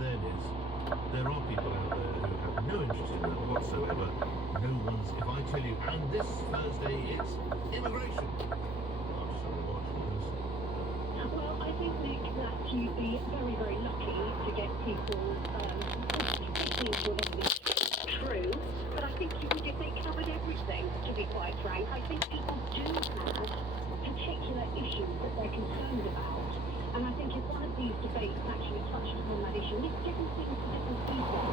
then is there are people out there who have no interest in that whatsoever. No one's, if I tell you, and this Thursday it's immigration. I'm sorry, Well, I think, Nick, that you'd be very, very lucky to get people thinking whatever is true. But I think you would if they covered everything, to be quite frank. I think people do have particular issues that they're concerned about. And I think if one of these debates actually touches on that issue, it's different things for different people.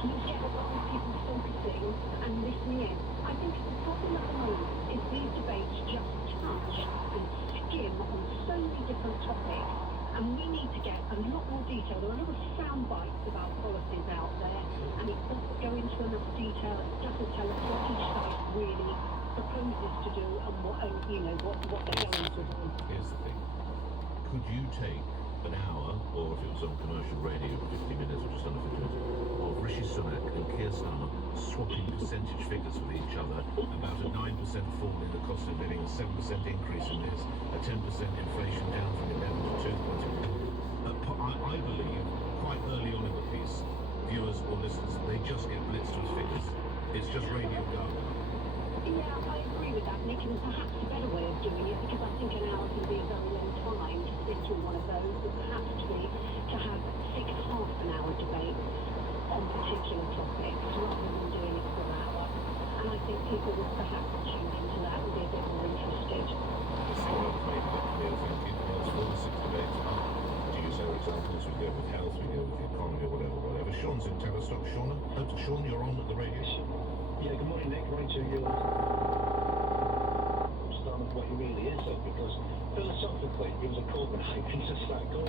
You get a lot of people focusing and listening in. I think the problem at the moment is these debates just touch and skim on so many different topics. And we need to get a lot more detail. There are a lot of sound bites about policies out there, and it doesn't go into enough detail. It doesn't tell us what each side really proposes to do and what they're going to do. Here's the thing. Could you take an hour, or if it was on commercial radio, 50 minutes or just under 50 minutes, of Rishi Sunak and Keir Starmer swapping percentage figures with each other about a 9% fall in the cost of living, a 7% increase in this, a 10% inflation down from 11 to 2. I believe quite early on in the piece, viewers or listeners, they just get blitzed with figures. It's just radio garden. Yeah, I agree with that, Nick, and perhaps a better way of doing it, because I think an hour can be a very long time to sit through one of those, would perhaps be to have 6 half-an-hour debates on particular topics rather than doing it for an hour. And I think people would perhaps tune into that and be a bit more interested. Scholars made it clear, thank you. There's 4 to 6 debates. To use our examples, we go with health, we go with the economy, or whatever. Sean's in Tavistock. Sean, you're on at the radio. Yeah, good morning, Nick. Morning to you. Start with what he really is, though, because philosophically, he was a Corbynite and just like gold.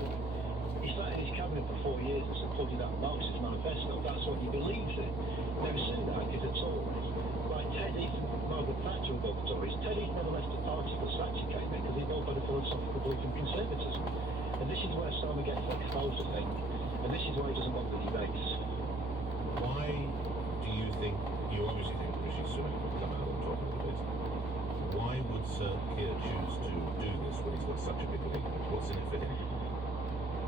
He sat in his cabinet for 4 years and supported that Marxist manifesto. That's what he believes in. Never Sunak is a Tory. Like Ted Heath and Margaret Thatcher were both Tories. Ted Heath never left the party because Thatcher came in, because they both had a philosophical belief in conservatism. And this is where Starmer gets exposed, I think. And this is why he doesn't want the debates. Why do you think, you obviously think Rishi Sunak will come out on top of the debate. Why would Sir Keir choose to do this when he's got such a big lead? What's in it for him?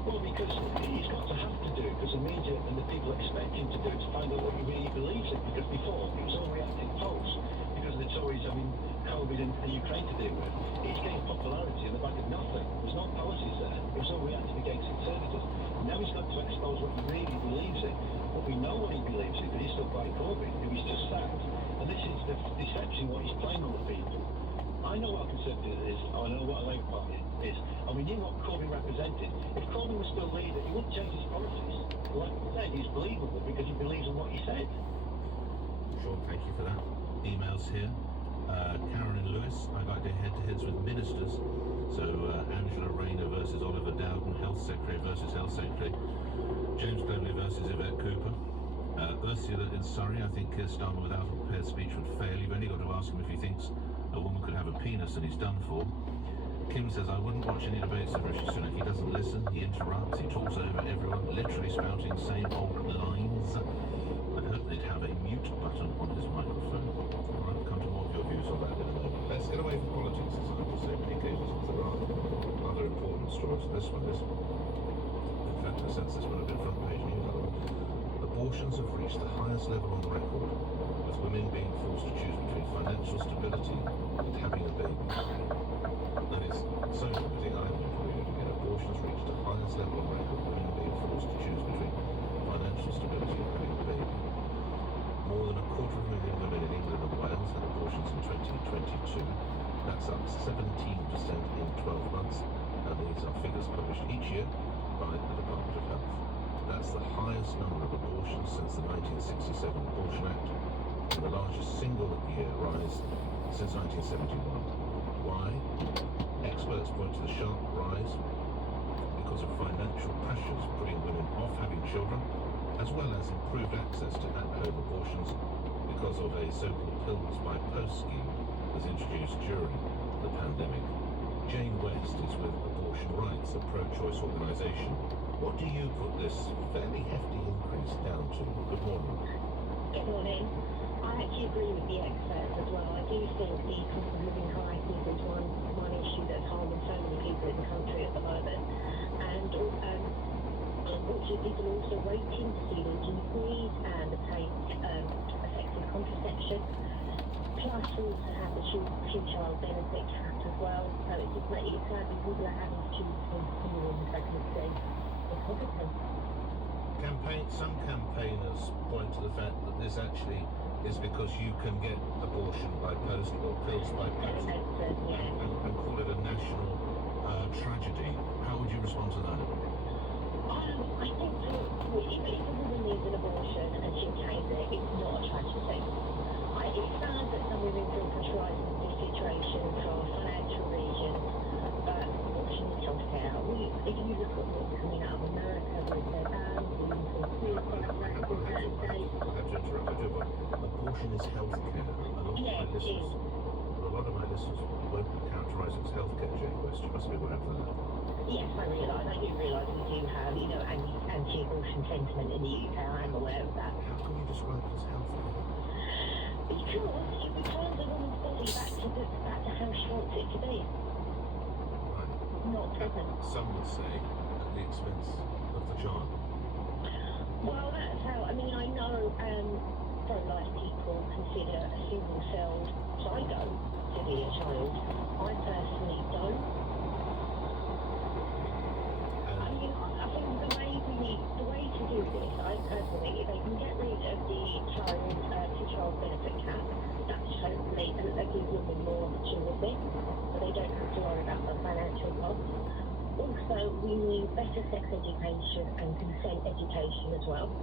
Well, because he's got to have to do it, because the media and the people expect him to do it to find out what he really believes in. Because before, it was all reactive polls, because the Tories having COVID and Ukraine to deal with. He's gained popularity on the back of nothing. There's no policies there. It was all reactive against conservatives. Now he's got to expose what he really believes in. But we know what he believes in, but he's still by Corbyn, who he's just sacked. And this is the deception, what he's playing on the people. I know what a Conservative is, I know what a Labour Party is, and we knew what Corbyn represented. If Corbyn was still leader, he wouldn't change his policies. Like I said, he's believable because he believes in what he said. Sean, thank you for that. Emails here. Karen Lewis, I'd like to head-to-heads with ministers. So Angela Rayner versus Oliver Dowden, Health Secretary versus Health Secretary. James Cleverly versus Yvette Cooper. Ursula in Surrey, I think Keir Starmer without a prepared speech would fail. You've only got to ask him if he thinks a woman could have a penis and he's done for. Kim says, I wouldn't watch any debates of Rishi Sunak. He doesn't listen, he interrupts, he talks over everyone, literally spouting same old lines. I'd hope they'd have a mute button on his microphone. All right, we'll come to more of your views on that in a moment. Let's get away from politics, as I will say many occasions, because there are other important stories. This one is, in fact, I sense this one a bit front page news. Abortions have reached the highest level on record, with women being forced to choose between financial stability and having a baby. That is so limiting, I haven't enjoyed it again. Abortions reached the highest level on record, women being forced to choose between financial stability and having a baby. More than 250,000 women in England and Wales had abortions in 2022. That's up 17% in 12 months, and these are figures published each year by the Department of Health. That's the highest number of abortions since the 1967 Abortion Act, and the largest single year rise since 1971. Why? Experts point to the sharp rise because of financial pressures putting women off having children, as well as improved access to at-home abortions because of a so-called pills by post scheme that was introduced during the pandemic. Jane West is with Abortion Rights, a pro-choice organisation. What do you put this fairly hefty increase down to? Good morning. Good morning. I actually agree with the experts as well. I do think the cost of living crisis is one issue that's harming so many people in the country at the moment. And unfortunately, people are also waiting to see their GPs and obtain effective contraception. Plus, we also have the two child benefit cap as well. So it's just making it sadly people are having to choose between school and pregnancy because of them. Some campaigners point to the fact that this actually is because you can get abortion by post or pills by post and call it a national tragedy. How would you respond to that? I think that if a woman needs an abortion and she obtains it, it's not a tragedy. It's sad that some women feel pressurised in this situation for financial reasons, but abortion is healthcare. If you look at what's coming out of America with their bans and suicide rates in certain states. I have to interrupt you, but abortion is healthcare. A lot of my listeners won't characterise it as healthcare, Jane West. You must be aware of that. Yes, I do realise we do have, anti-abortion sentiment in the UK. I'm aware of that. How can you describe it as healthcare? Because it returns a woman's body back to how she wants it to be. Right. Not prison. Some would say at the expense of the child. Well, that's how, I know pro-life people consider a single-celled zygote to be a child. I personally don't. I think the way to do this, I personally, if they can get rid of the child benefit cap, that's hopefully that gives women more opportunity, so they don't have to worry about the financial costs. Also, we need better sex education and consent education as well.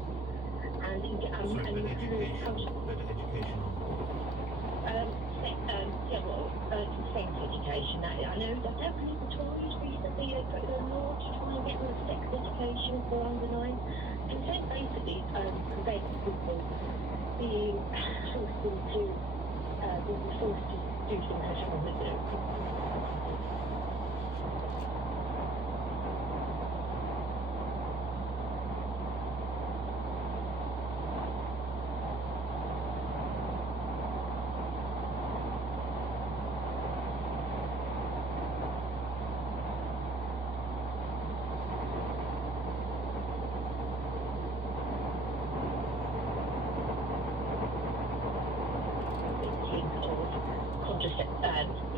And better education on what? Consent education. I know that definitely the Tories recently put a law to try and get rid of sex education for under 9. Consent basically prevents people being forced to do things they shouldn't want to do.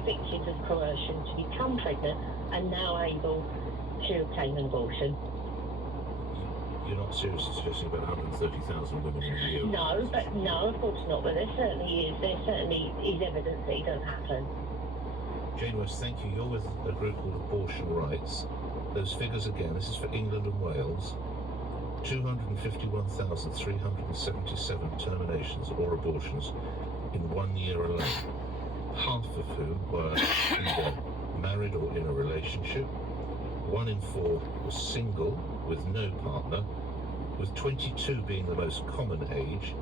Victims of coercion to become pregnant and now able to obtain an abortion. You're not seriously suggesting about 130,000 women in the US? No, of course not. But there certainly is evidence that it does happen. Jane West, thank you. You're with a group called Abortion Rights. Those figures again, this is for England and Wales. 251,377 terminations or abortions in 1 year alone. Half of whom were either married or in a relationship. 1 in 4 was single with no partner, with 22 being the most common age,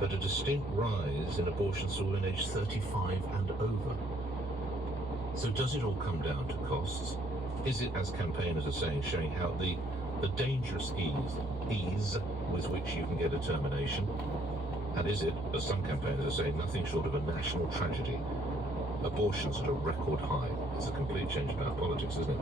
but a distinct rise in abortions for women aged 35 and over. So does it all come down to costs? Is it, as campaigners are saying, showing how the dangerous ease with which you can get a termination? And is it, as some campaigners are saying, nothing short of a national tragedy? Abortions at a record high. It's a complete change in our politics, isn't it?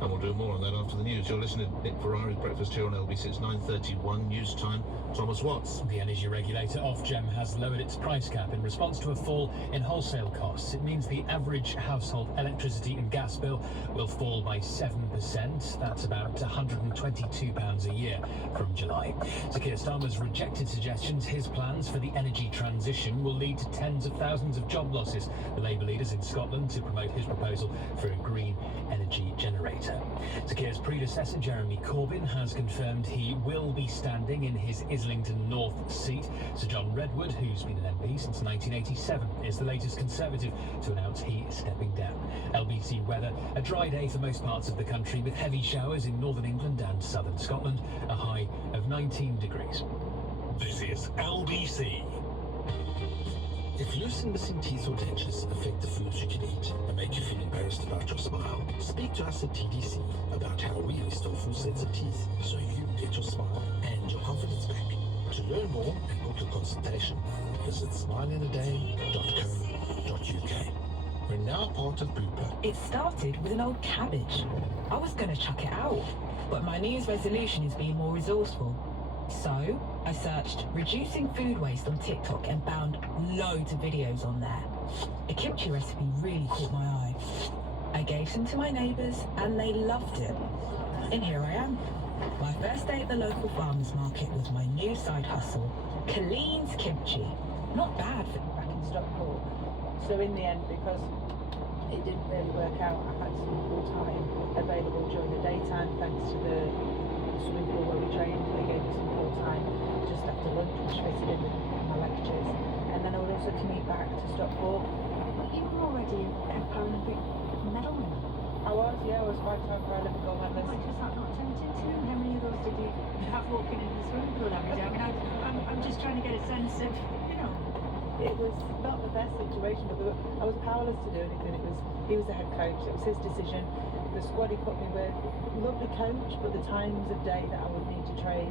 And we'll do more on that after the news. You're listening to Nick Ferrari's Breakfast here on LBC. It's 9:31 news time. Thomas Watts. The energy regulator Ofgem has lowered its price cap in response to a fall in wholesale costs. It means the average household electricity and gas bill will fall by 7%. That's about £122 a year from July. Sir Keir Starmer's rejected suggestions his plans for the energy transition will lead to tens of thousands of job losses. The Labour leaders in Scotland to promote his proposal for a green energy generator. Sir Keir's predecessor Jeremy Corbyn has confirmed he will be standing in his Islington North seat. Sir John Redwood, who's been an MP since 1987, is the latest Conservative to announce he is stepping down. LBC weather: a dry day for most parts of the country with heavy showers in northern England and southern Scotland, a high of 19 degrees. This is LBC. If loose and missing teeth or dentures affect the foods you can eat and make you feel embarrassed about your smile, speak to us at TDC about how we restore full sets of teeth so you get your smile and your confidence back. To learn more and book a consultation, visit smileindaday.co.uk. We're now part of Bupa. It started with an old cabbage. I was going to chuck it out. But my New Year's resolution is being more resourceful. So I searched reducing food waste on TikTok and found loads of videos on there. A kimchi recipe really caught my eye. I gave some to my neighbours and they loved it. And here I am. My first day at the local farmers market was my new side hustle, Colleen's Kimchi. Not bad for back in Stockport. So in the end, because it didn't really work out, I had some full time available during the daytime thanks to the swimming pool where we trained. They gave me some full time just after lunch, which fitted in with my lectures. And then I would also commute back to Stockport. You were already a Paralympic medal winner. I was 5-time Paralympic gold Why medalist. does that not tempting too? How many of those did you have walking in the swimming pool every day? I mean, I'm just trying to get a sense of, It was not the best situation, but I was powerless to do anything. He was the head coach. It was his decision. The squad he put me with, lovely coach, but the times of day that I would need to train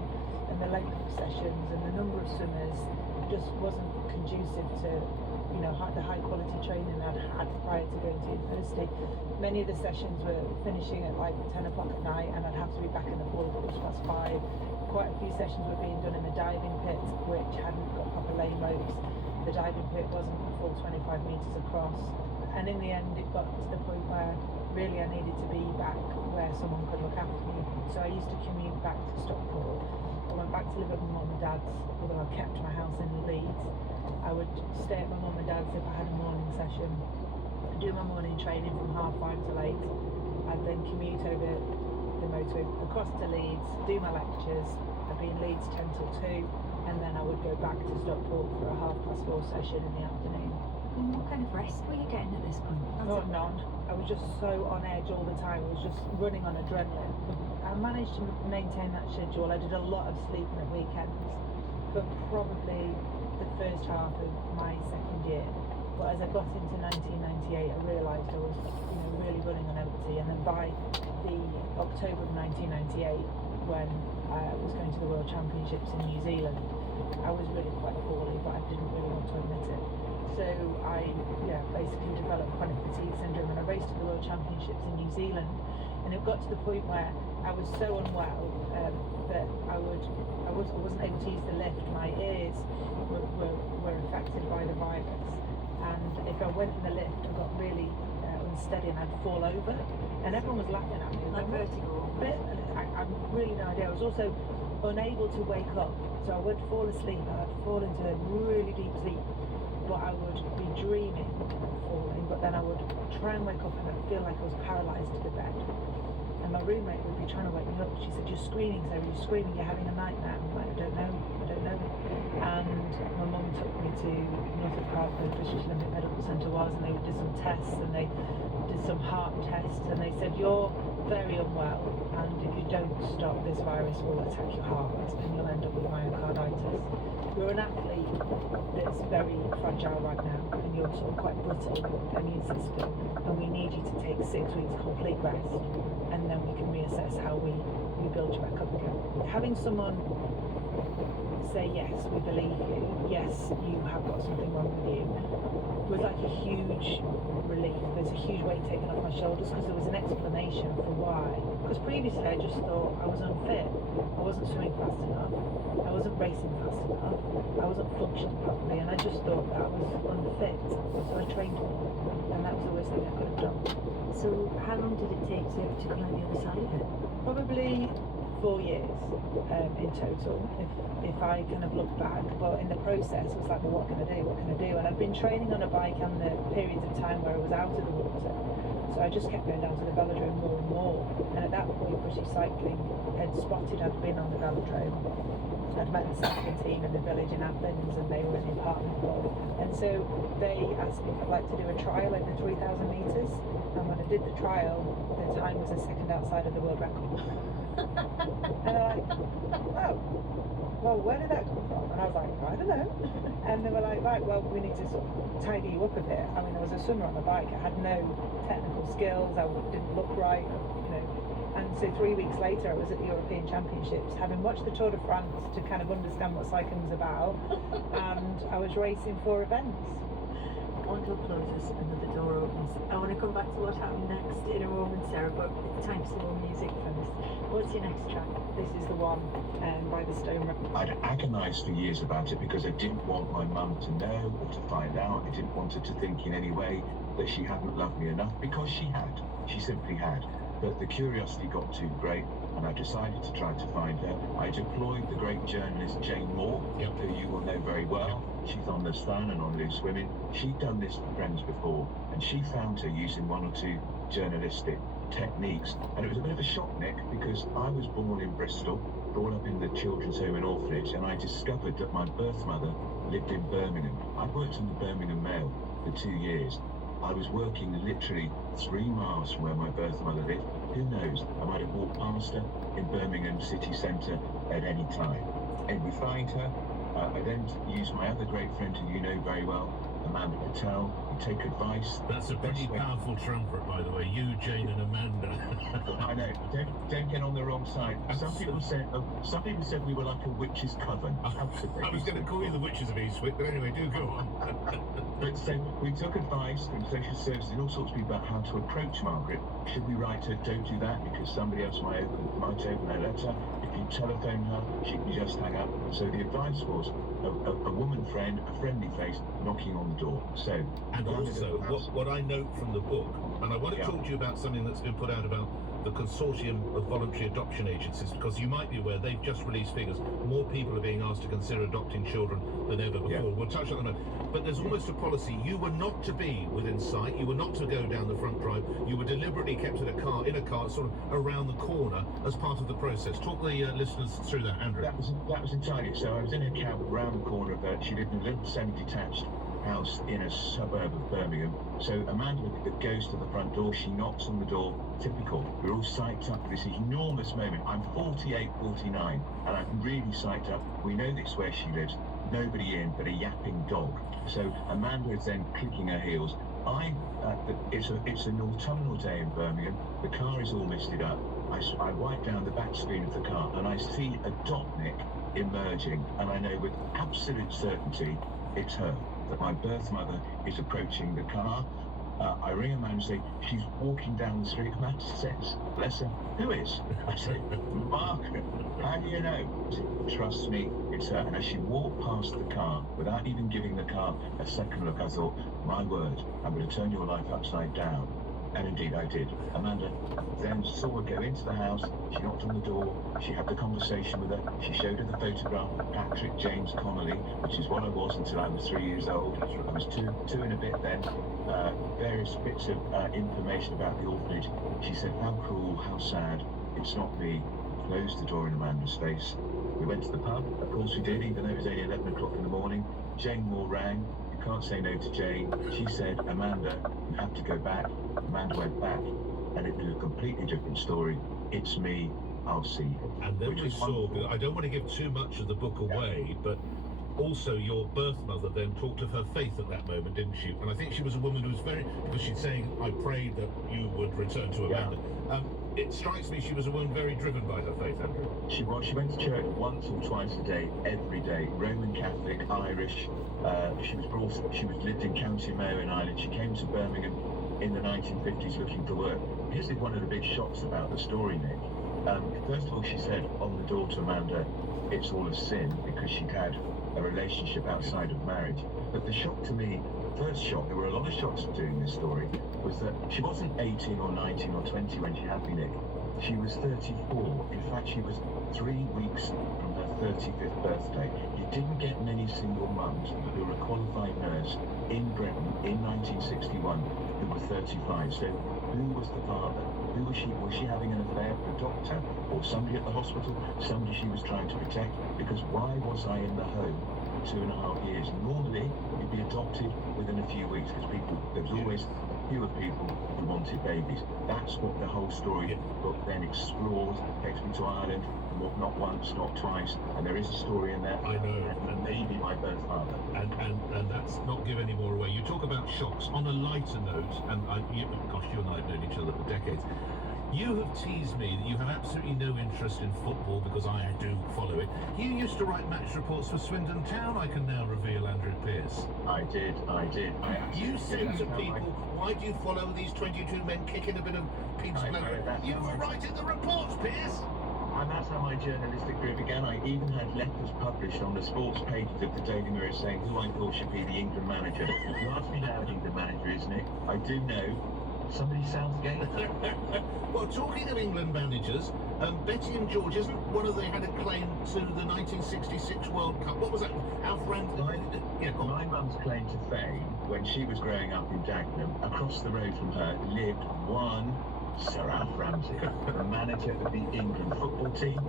and the length of sessions and the number of swimmers just wasn't conducive to the high quality training I'd had prior to going to university. Many of the sessions were finishing at like 10 o'clock at night and I'd have to be back in the pool at 5:15. Quite a few sessions were being done in the diving pit, which hadn't got proper lane ropes. The diving pit wasn't a full 25 metres across, and in the end it got to the point where really I needed to be back where someone could look after me. So I used to commute back to Stockport. I went back to live at my mum and dad's, although I kept my house in Leeds. I would stay at my mum and dad's if I had a morning session, do my morning training from 5:30 till 8. I'd then commute over the motorway across to Leeds, do my lectures. I'd be in Leeds 10 till 2. And then I would go back to Stockport for a 4:30 session in the afternoon. And what kind of rest were you getting at this point? None. I was just so on edge all the time. I was just running on adrenaline. I managed to maintain that schedule. I did a lot of sleeping at weekends for probably the first half of my second year. But as I got into 1998, I realised I was really running on empty. And then by the October of 1998, when I was going to the World Championships in New Zealand, I was really quite poorly, but I didn't really want to admit it. So I basically developed chronic fatigue syndrome, and I raced to the World Championships in New Zealand, and it got to the point where I was so unwell that I wasn't able to use the lift. My ears were affected by the virus, and if I went in the lift, I got really unsteady and I'd fall over, and everyone was laughing at me. Like vertigo? I've really no idea. I was also unable to wake up, so I would fall asleep and I'd fall into a really deep sleep, but I would be dreaming of falling, but then I would try and wake up and I'd feel like I was paralysed to the bed. And my roommate would be trying to wake me up. She said, "You're screaming, Sarah, you're screaming, you're having a nightmare." I'm like, I don't know. And my mum took me to Norfolk Park, where the British Olympic Medical Centre was, and they did some tests, and they did some heart tests, and they said, "You're very unwell, and if you don't stop, this virus will attack your heart, and you'll end up with myocarditis. You're an athlete that's very fragile right now, and you're sort of quite brittle immune system, and we need you to take 6 weeks complete rest, and then we can reassess how we build you back up again." Having someone say, "Yes, we believe you, yes, you have got something wrong with you," was like a huge relief. There's a huge weight taken off my shoulders because there was an explanation for why. Because previously I just thought I was unfit. I wasn't swimming fast enough. I wasn't racing fast enough. I wasn't functioning properly, and I just thought that I was unfit. So I trained more, and that was the worst thing I could have done. So how long did it take to come out the other side of it? Probably 4 years in total, if I kind of look back. But in the process, I was like, well, what can I do? And I've been training on a bike on the periods of time where I was out of the water. So I just kept going down to the velodrome more and more. And at that point, British Cycling had spotted I'd been on the velodrome. I'd met the cycling team in the village in Athens, and they were in the apartment club. And so they asked me if I'd like to do a trial over 3,000 metres. And when I did the trial, the time was a second outside of the world record. And they're like, "Oh, well, where did that come from?" And I was like, "I don't know." And they were like, "Right, well, we need to sort of tidy you up a bit." I mean, I was a swimmer on the bike. I had no technical skills. I didn't look right, And so 3 weeks later, I was at the European Championships, having watched the Tour de France to kind of understand what cycling was about, and I was racing 4 events. One door closes, another door opens. I want to to come back to what happened next in a moment, Sarah, but it's time for some more music first. What's your next track? This is the one by the Stone Roses. I'd agonised for years about it because I didn't want my mum to know or to find out. I didn't want her to think in any way that she hadn't loved me enough, because she had. She simply had. But the curiosity got too great, and I decided to try to find her. I deployed the great journalist Jane Moore, who you will know very well. She's on The Sun and on Loose Women. She'd done this for Friends before, and she found her using one or two journalistic techniques. And it was a bit of a shock, Nick, because I was born in Bristol, brought up in the children's home and orphanage, and I discovered that my birth mother lived in Birmingham. I'd worked in the Birmingham Mail for 2 years. I was working literally 3 miles from where my birth mother lived. Who knows, I might have walked past her in Birmingham city centre at any time. And we find her. I then use my other great friend who you know very well, Amanda Patel. We take advice. That's a pretty powerful trumpet, by the way. You, Jane, and Amanda. I know. Don't get on the wrong side. Some people said we were like a witch's coven. I was going to call you the Witches of Eastwick, but anyway, do go on. But so we took advice from social services and all sorts of people about how to approach Margaret. Should we write her, don't do that, because somebody else might open her letter. If you telephone her, she can just hang up. So the advice was a woman friend, a friendly face, knocking on the door. So, and also, what I note from the book, and I want to talk to you about something that's been put out about the Consortium of Voluntary Adoption Agencies, because you might be aware they've just released figures. More people are being asked to consider adopting children than ever before. Yeah. We'll touch on that. But there's almost a policy. You were not to be within sight. You were not to go down the front drive. You were deliberately kept in a car, sort of around the corner as part of the process. Talk the listeners through that, Andrew. That was entirely so. I was in a cab around the corner of her. She lived in a little semi-detached house in a suburb of Birmingham. So Amanda goes to the front door, she knocks on the door, typical. We're all psyched up for this enormous moment. I'm 48, 49, and I'm really psyched up. We know this is where she lives. Nobody in but a yapping dog. So Amanda is then clicking her heels. It's an autumnal day in Birmingham. The car is all misted up. I wipe down the back screen of the car and I see a Dotnik emerging, and I know with absolute certainty it's her, that my birth mother is approaching the car. I ring Amanda and say, she's walking down the street. Amanda says, bless her, who is? I said, Margaret. How do you know? She said, trust me, it's her. And as she walked past the car, without even giving the car a second look, I thought, my word, I'm going to turn your life upside down. And indeed I did. Amanda then saw her go into the house. She knocked on the door. She had the conversation with her. She showed her the photograph of Patrick James Connolly, which is what I was until I was 3 years old. I was two and a bit then. Various bits of information about the orphanage. She said, how cruel, how sad. It's not me. Closed the door in Amanda's face. We went to the pub. Of course we did, even though it was only 11 o'clock in the morning. Jane Moore rang. You can't say no to Jane. She said, Amanda, you have to go back. Amanda went back, and it was a completely different story. It's me, I'll see you. And then we saw, I don't want to give too much of the book away, but also your birth mother then talked of her faith at that moment, didn't she? And I think she was a woman who was because she's saying, I prayed that you would return to Amanda. Yeah. It strikes me she was a woman very driven by her faith, Andrew. She was. She went to church once or twice a day, every day. Roman Catholic, Irish. She lived in County Mayo in Ireland. She came to Birmingham in the 1950s looking for work. Here's one of the big shocks about the story, Nick. First of all, she said on the door to Amanda, it's all a sin, because she'd had a relationship outside of marriage. But the shock to me, first shock, there were a lot of shocks to doing this story, was that she wasn't 18 or 19 or 20 when she had me, Nick. She was 34. In fact, she was 3 weeks from her 35th birthday. You didn't get many single mums who were a qualified nurse in Britain in 1961 who were 35. So who was the father? Who was she? Was she having an affair with a doctor or somebody at the hospital? Somebody she was trying to protect? Because why was I in the home for 2.5 years? Normally, you'd be adopted within a few weeks, because there was always fewer people who wanted babies. That's what the whole story book then explores. Takes me to Ireland, not once, not twice, and there is a story in there. I know, and maybe my birth father. And that's not give any more away. You talk about shocks on a lighter note, and you and I have known each other for decades. You have teased me that you have absolutely no interest in football, because I do follow it. You used to write match reports for Swindon Town, I can now reveal, Andrew Pearce. I did. You said to people, why do you follow these 22 men kicking a bit of pig's blood? You were writing the reports, Piers. And that's how my journalistic career began. I even had letters published on the sports pages of the Daily Mirror saying who I thought should be the England manager. You asked me now who the England manager is, Nick. I do know. Somebody sounds gay. Well, talking of England managers, Betty and George, isn't one of they had a claim to the 1966 World Cup? What was that? Alf Ramsey? Yeah, go on. My mum's claim to fame, when she was growing up in Dagenham, across the road from her lived one Sir Alf Ramsey, the manager of the England football team,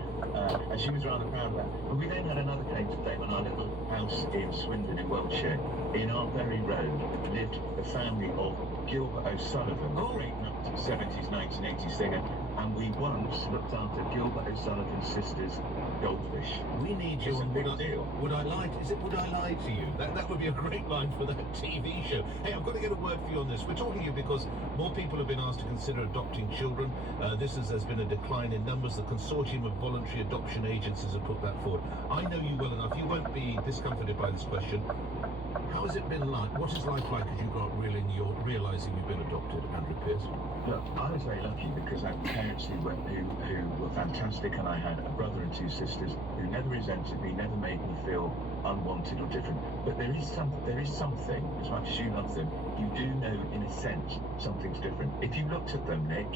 and she was rather proud of that. But we then had another claim to fame on our little house in Swindon in Wiltshire. In our very road lived the family of Gilbert O'Sullivan, the great 70s, 1980s singer, and we once looked after Gilbert O'Sullivan's sister's goldfish. We need you It's a on big Would I, deal. Would I Lie? Is it Would I Lie to You? That would be a great line for that TV show. Hey, I've got to get a word for you on this. We're talking to you because more people have been asked to consider adopting children. There's been a decline in numbers. The consortium of voluntary adoption agencies have put that forward. I know you well enough. You won't be discomforted by this question. How has it been like? What is life like as you got realising you've been adopted, Andrew Pearce? Look, I was very lucky because I had parents who were fantastic, and I had a brother and two sisters who never resented me, never made me feel unwanted or different. But there is something, as much as you love them, you do know in a sense something's different. If you looked at them, Nick,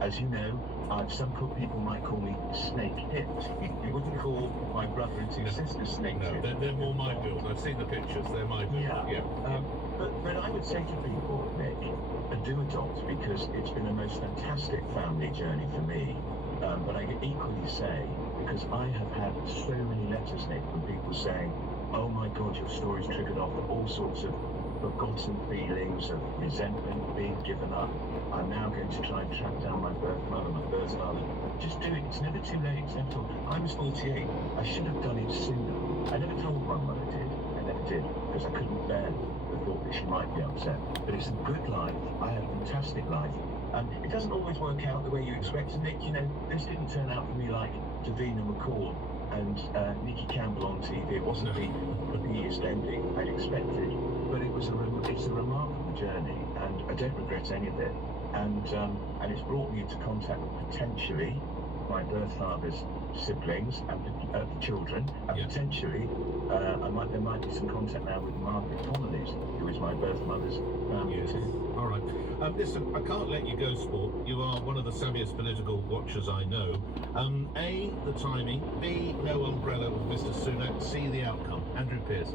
as you know, some people might call me snake-hipped. You wouldn't call my brother and two sisters snake-hipped. No, they're more my build. I've seen the pictures. They're my build. Yeah. But I would say to people, Nick, do adopt, because it's been a most fantastic family journey for me. But I can equally say, because I have had so many letters, Nick, from people saying, oh my God, your story's triggered off all sorts of forgotten feelings of resentment, being given up. I'm now going to try and track down my birth mother, my birth father. Just do it. It's never too late. It's never too late. I was 48. I should have done it sooner. I never told my mother did. I never did, because I couldn't bear the thought that she might be upset. But it's a good life. I had a fantastic life. And it doesn't always work out the way you expect. And Nick, you know, this didn't turn out for me like Davina McCall and Nicky Campbell on TV. It wasn't the easiest ending I'd expected. But it's a remarkable journey, and I don't regret any of it. And it's brought me into contact with potentially my birth father's siblings and children, and potentially there might be some contact now with Margaret Connolly's, who is my birth mother's family too. All right. Listen, I can't let you go, Sport. You are one of the savviest political watchers I know. A, the timing. B, no umbrella with Mr. Sunak. C, the outcome. Andrew Pearce.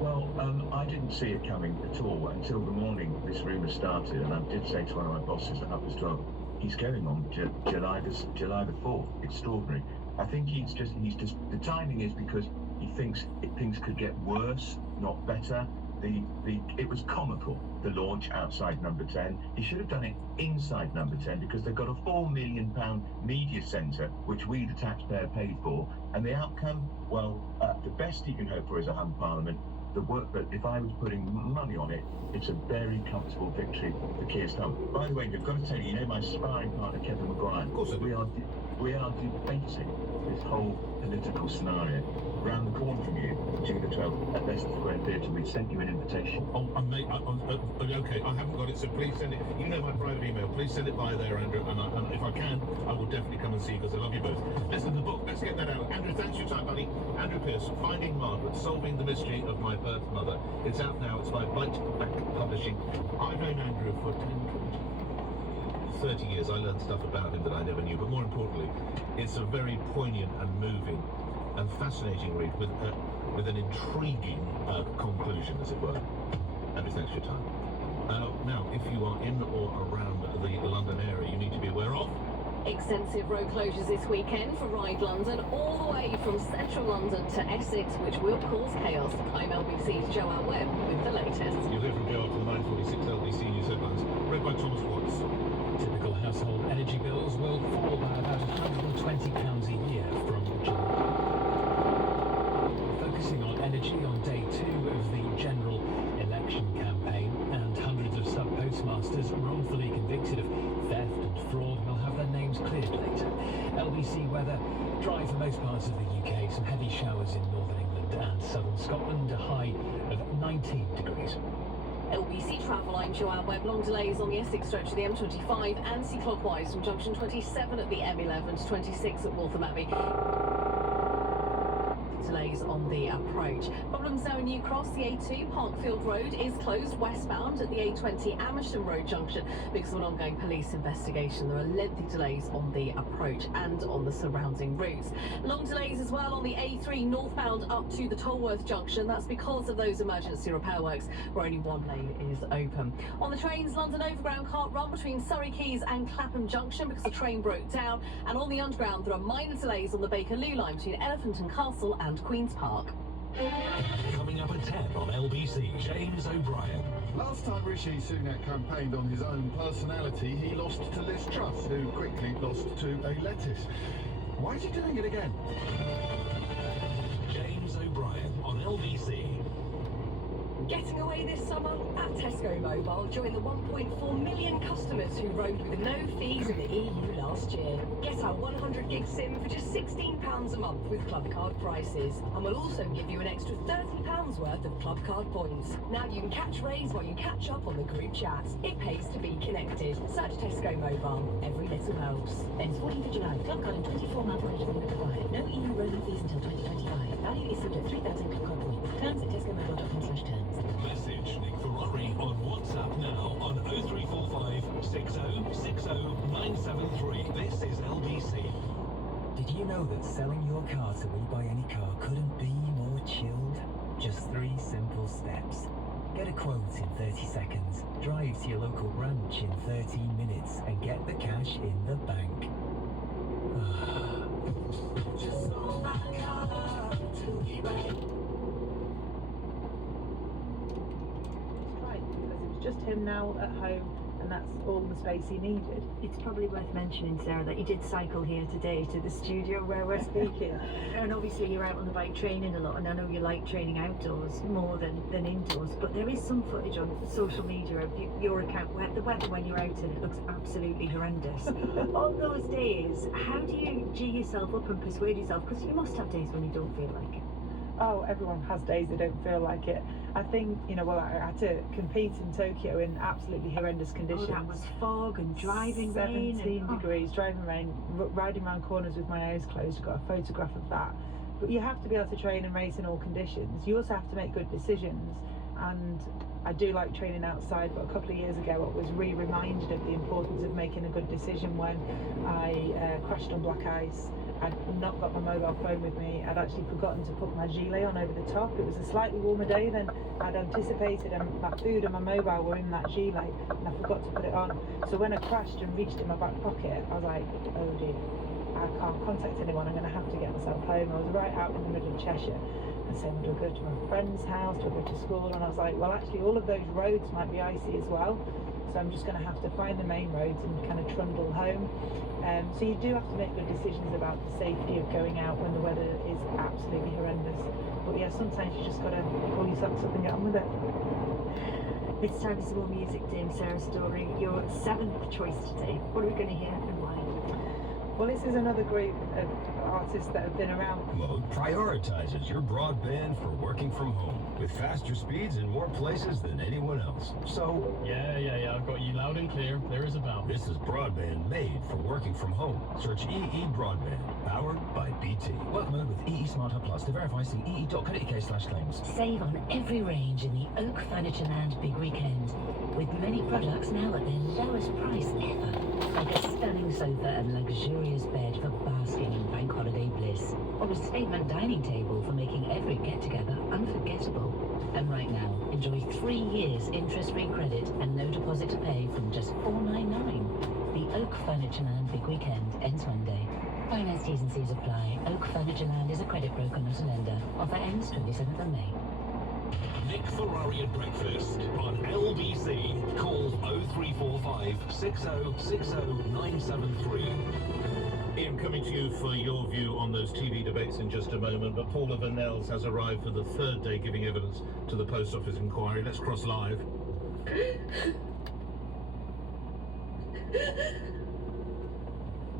Well, I didn't see it coming at all until the morning this rumour started, and I did say to one of my bosses at 12:30, he's going on July the 4th. Extraordinary. I think he's just the timing is because he thinks things could get worse, not better. It was comical, the launch outside Number 10. He should have done it inside Number 10, because they've got a £4 million media centre, which we, the taxpayer, paid for. And the outcome, well, the best he can hope for is a hung parliament. But if I was putting money on it, it's a very comfortable victory for Keir Starmer. By the way, I've got to tell you, my sparring partner, Kevin Maguire, Of course I do. we are debating this whole political scenario around the corner from you, June the 12th, at Leicester Square Theatre. We've sent you an invitation. Oh, mate, okay, I haven't got it, so please send it. You know my private email. Please send it by there, Andrew, and if I can, I will definitely come and see you, because I love you both. Listen, the book, let's get that out. Andrew, thanks for your time, buddy. Andrew Pearce, Finding Margaret, Solving the Mystery of My Birth Mother. It's out now. It's by Bite Back Publishing. I've known Andrew for 30 years. I learned stuff about him that I never knew, but more importantly, it's a very poignant and moving and fascinating read with an intriguing conclusion, as it were. Andrew, thanks for your time. Now, if you are in or around the London area, you need to be aware of extensive road closures this weekend for Ride London, all the way from central London to Essex, which will cause chaos. I'm LBC's Joanne Webb with the latest. You'll hear from Joe after the 9:46 LBC News headlines, read by Thomas Watts. Typical household energy bills will fall by about £120 a year from July. Focusing on energy on day 2 of the general election campaign, and hundreds of sub-postmasters wrongfully convicted of theft and fraud will have their names cleared later. LBC weather, dry for most parts of the UK, some heavy showers in northern England and southern Scotland, a high of 19 degrees. LBC Travel, I'm Joanne Webb. Long delays on the Essex stretch of the M25, anti-clockwise from junction 27 at the M11 to 26 at Waltham Abbey. Delays on the approach. Problems now in New Cross. The A2 Parkfield Road is closed westbound at the A20 Amersham Road junction because of an ongoing police investigation. There are lengthy delays on the approach and on the surrounding routes. Long delays as well on the A3 northbound up to the Tolworth junction. That's because of those emergency repair works where only one lane is open. On the trains, London Overground can't run between Surrey Quays and Clapham Junction because the train broke down. And on the Underground, there are minor delays on the Bakerloo line between Elephant and Castle and Queen's Park. Coming up at 10 on LBC, James O'Brien. Last time Rishi Sunak campaigned on his own personality, he lost to Liz Truss, who quickly lost to a lettuce. Why is he doing it again? James O'Brien on LBC. Getting away this summer? At Tesco Mobile, join the 1.4 million customers who rode with no fees in the EU last year. Get our 100 gig SIM for just £16 a month with Club Card prices. And we'll also give you an extra £30 worth of Club Card points. Now you can catch rays while you catch up on the group chats. It pays to be connected. Search Tesco Mobile. Every little helps. Ends 14th of July. Club Card and 24-month credit limit required. No EU roaming fees until 2025. Value issued at 3,000 Club Card points. Terms at tescomobile.com/terms. Message Nick Ferrari on WhatsApp now on 0345 6060 973. This is LBC. Did you know that selling your car to We Buy Any Car couldn't be more chilled? Just 3 simple steps. Get a quote in 30 seconds, drive to your local branch in 13 minutes, and get the cash in the bank. Just sold my car to We Buy Any Car. Just him now at home, and that's all the space he needed. It's probably worth mentioning, Sarah, that you did cycle here today to the studio where we're speaking. And obviously you're out on the bike training a lot, and I know you like training outdoors more than indoors, but there is some footage on social media of your account where the weather when you're out in it looks absolutely horrendous. On those days, how do you G yourself up and persuade yourself? Because you must have days when you don't feel like it. Oh, everyone has days they don't feel like it. I think, I had to compete in Tokyo in absolutely horrendous conditions. Oh, that was fog and driving rain. 17 degrees, driving rain, riding around corners with my eyes closed. Got a photograph of that. But you have to be able to train and race in all conditions. You also have to make good decisions. And I do like training outside, but a couple of years ago I was reminded of the importance of making a good decision when I crashed on black ice. I'd not got my mobile phone with me. I'd actually forgotten to put my gilet on over the top. It was a slightly warmer day than I'd anticipated, and my food and my mobile were in that gilet, and I forgot to put it on. So when I crashed and reached in my back pocket, I was like, oh dear, I can't contact anyone. I'm going to have to get myself home. I was right out in the middle of Cheshire. And so do I go to my friend's house, do I go to school? And I was like, well, actually, all of those roads might be icy as well. So I'm just going to have to find the main roads and kind of trundle home. So you do have to make good decisions about the safety of going out when the weather is absolutely horrendous. But yeah, sometimes you just got to pull your socks up and get on with it. It's time for some more music, Dame Sarah Story. Your 7th choice today. What are we going to hear and why? Well, this is another group of artists that have been around. Mode prioritizes your broadband for working from home with faster speeds in more places than anyone else. So, Yeah, I've got you loud and clear as a bell. this is broadband made for working from home. Search EE Broadband, powered by BT. Work mode with EE Smart Hub Plus. To verify, see ee.co.uk/claims. Save on every range in the Oak Furniture Land Big Weekend, with many products now at their lowest price ever. Like a stunning sofa and luxurious bed for basking in bank holiday bliss, or a statement dining table for making every get-together unforgettable. And right now, enjoy 3 years interest-free credit and no deposit to pay from just $4.99. The Oak Furniture Land Big Weekend ends Monday. Finance T's and C's apply. Oak Furniture Land is a credit broker, not a lender. Offer ends 27th of May. Nick Ferrari at breakfast on LBC. Call 0345 6060 973. Ian, coming to you for your view on those TV debates in just a moment, but Paula Vanells has arrived for the 3rd day giving evidence to the Post Office inquiry. Let's cross live.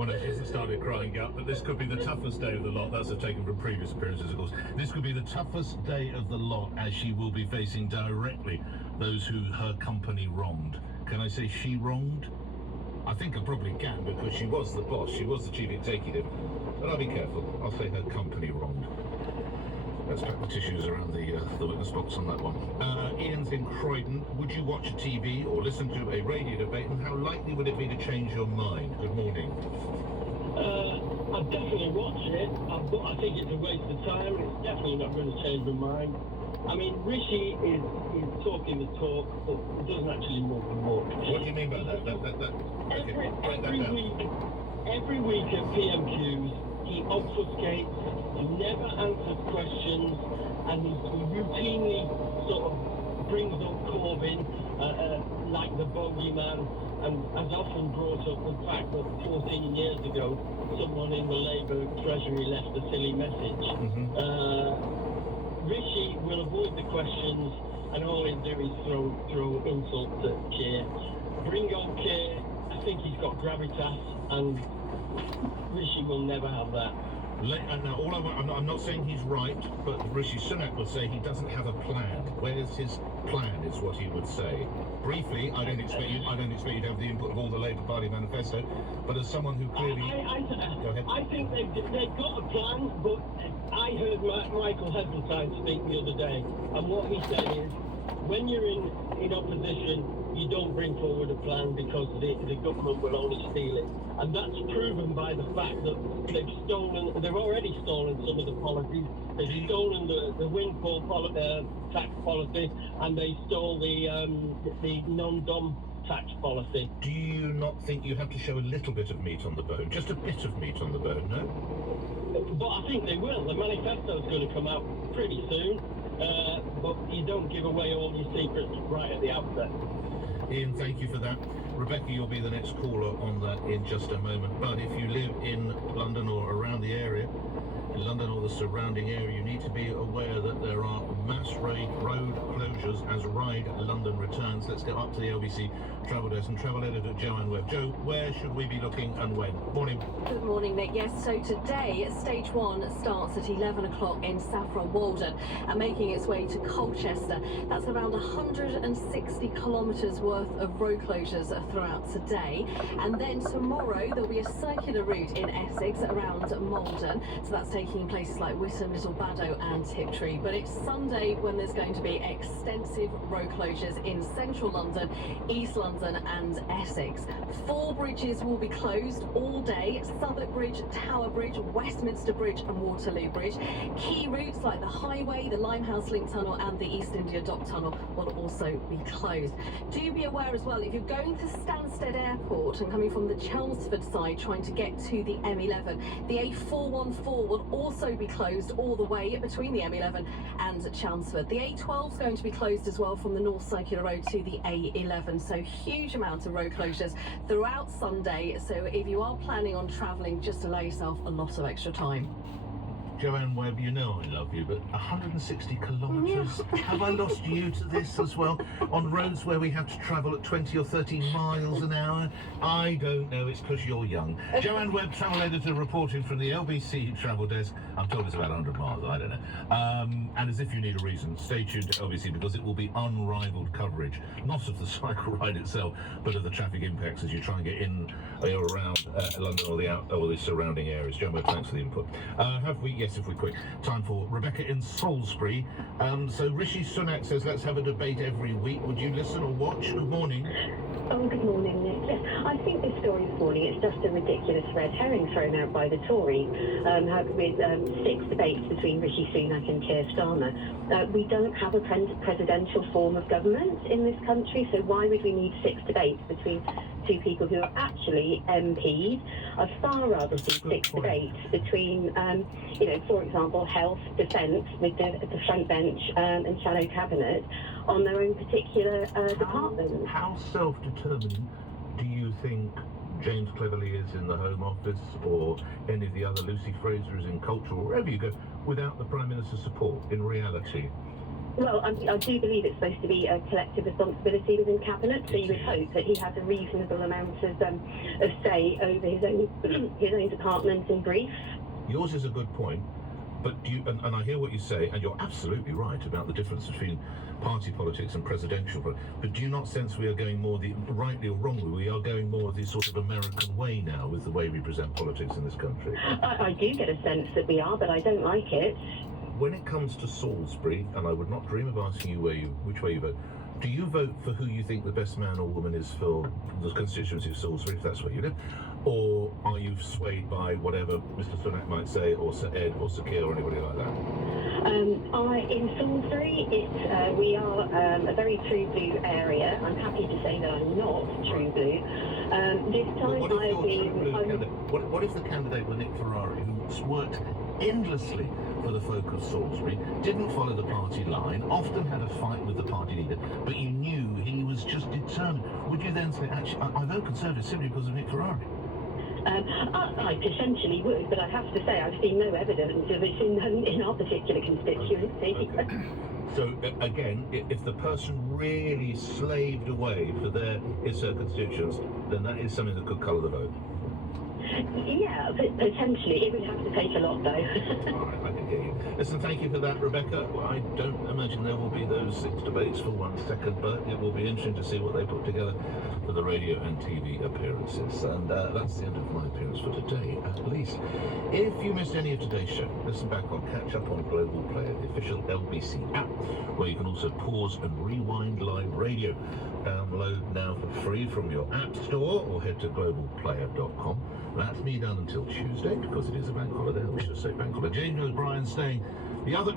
when it started crying out. But this could be the toughest day of the lot. That's taken from previous appearances, of course. This could be the toughest day of the lot, as she will be facing directly those who her company wronged. Can I say she wronged? I think I probably can, because she was the boss, she was the chief executive. But I'll be careful. I'll say her company wronged. Let's pack the tissues around the witness box on that one. Ian's in Croydon. Would you watch a TV or listen to a radio debate, and how likely would it be to change your mind? Good morning. I'd definitely watch it, but I think it's a waste of time. It's definitely not going to change my mind. I mean, Rishi is talking the talk, but it doesn't actually move the walk. What do you mean by that? Every week at PMQs, he obfuscates, he never answers questions, and he routinely sort of brings up Corbyn like the bogeyman, and has often brought up the fact that 14 years ago, someone in the Labour Treasury left a silly message. Rishi will avoid the questions, and all he'll do is throw insults at Keir. Bring on Keir. I think he's got gravitas, and Rishi will never have that. Now, I'm not saying he's right, but Rishi Sunak would say he doesn't have a plan. Where's his plan, is what he would say. Briefly, I don't expect you to have the input of all the Labour Party manifesto, but as someone who clearly... Go ahead. I think they've got a plan, but I heard Michael Heseltine speak the other day, and what he said is, when you're in opposition, you don't bring forward a plan because the government will only steal it. And that's proven by the fact that they've already stolen some of the policies. They've stolen the windfall tax policy, and they stole the non-dom tax policy. Do you not think you have to show a little bit of meat on the bone? Just a bit of meat on the bone, no? But I think they will. The manifesto's going to come out pretty soon. But you don't give away all your secrets right at the outset. Ian, thank you for that. Rebecca, you'll be the next caller on that in just a moment. But if you live in London or around the area, London or the surrounding area, you need to be aware that there are mass road closures as Ride London returns. Let's get up to the LBC Travel Desk and travel editor Joanne Webb. Jo, where should we be looking and when? Morning. Good morning, Nick. Yes, so today, stage 1 starts at 11 o'clock in Saffron Walden and making its way to Colchester. That's around 160 kilometres worth of road closures throughout today. And then tomorrow, there'll be a circular route in Essex around Malden. So that's taking places like Witham, Little Baddow and Tiptree. But it's Sunday when there's going to be extensive road closures in central London, East London and Essex. 4 bridges will be closed all day: Southwark Bridge, Tower Bridge, Westminster Bridge and Waterloo Bridge. Key routes like the Highway, the Limehouse Link Tunnel and the East India Dock Tunnel will also be closed. Do be aware as well, if you're going to Stansted Airport and coming from the Chelmsford side trying to get to the M11, the A414 will also be closed all the way between the M11 and Chelmsford. The A12 is going to be closed as well from the North Circular Road to the A11. So huge amount of road closures throughout Sunday. So if you are planning on travelling, just allow yourself a lot of extra time. Joanne Webb, you know I love you, but 160 kilometres? Have I lost you to this as well? On roads where we have to travel at 20 or 30 miles an hour? I don't know, it's because you're young. Joanne Webb, travel editor, reporting from the LBC Travel Desk. I'm told it's about 100 miles, I don't know. And as if you need a reason, stay tuned to LBC because it will be unrivaled coverage, not of the cycle ride itself, but of the traffic impacts as you try and get in or around London or the surrounding areas. Joanne Webb, thanks for the input. Yes, if we're quick. Time for Rebecca in Salisbury. So Rishi Sunak says, let's have a debate every week. Would you listen or watch? Good morning. Oh, good morning, Nick. Yes, I think this story this morning is just a ridiculous red herring thrown out by the Tories with 6 debates between Rishi Sunak and Keir Starmer. We don't have a presidential form of government in this country, so why would we need 6 debates between 2 people who are actually MPs? I'd far rather see 6 debates between, for example, health, defence, with the front bench and shadow cabinet on their own particular departments. How self-determined do you think James Cleverly is in the Home Office, or any of the other, Lucy Fraser is in culture, or wherever you go, without the Prime Minister's support in reality? Well, I do believe it's supposed to be a collective responsibility within Cabinet, so you would hope that he has a reasonable amount of say over his own department in brief. Yours is a good point, but do you, and I hear what you say, and you're absolutely right about the difference between party politics and presidential politics, but do you not sense we are going more the, rightly or wrongly, we are going more the sort of American way now with the way we present politics in this country? I do get a sense that we are, but I don't like it. When it comes to Salisbury, and I would not dream of asking you which way you vote, do you vote for who you think the best man or woman is for the constituency of Salisbury, if that's where you live? Or are you swayed by whatever Mr. Sunak might say, or Sir Ed, or Sir Keir, or anybody like that? In Salisbury, we are a very true blue area. I'm happy to say that I'm not true blue. This time what if the candidate were Nick Ferrari, who's worked endlessly for the folk of Salisbury, didn't follow the party line, often had a fight with the party leader, but you knew he was just determined? Would you then say, actually, I vote Conservative simply because of Nick Ferrari? I potentially would, but I have to say I've seen no evidence of it in our particular constituency. Okay. So again, if the person really slaved away for his constituents, then that is something that could colour the vote. Yeah, potentially. It would have to take a lot, though. All right, I can hear you. Listen, thank you for that, Rebecca. Well, I don't imagine there will be those 6 debates for 1 second, but it will be interesting to see what they put together for the radio and TV appearances. And that's the end of my appearance for today, at least. If you missed any of today's show, listen back on Catch Up on Global Player, the official LBC app, where you can also pause and rewind live radio. Download now for free from your app store or head to globalplayer.com. That's me done until Tuesday, because it is a bank holiday. We should say bank holiday. James O'Brien staying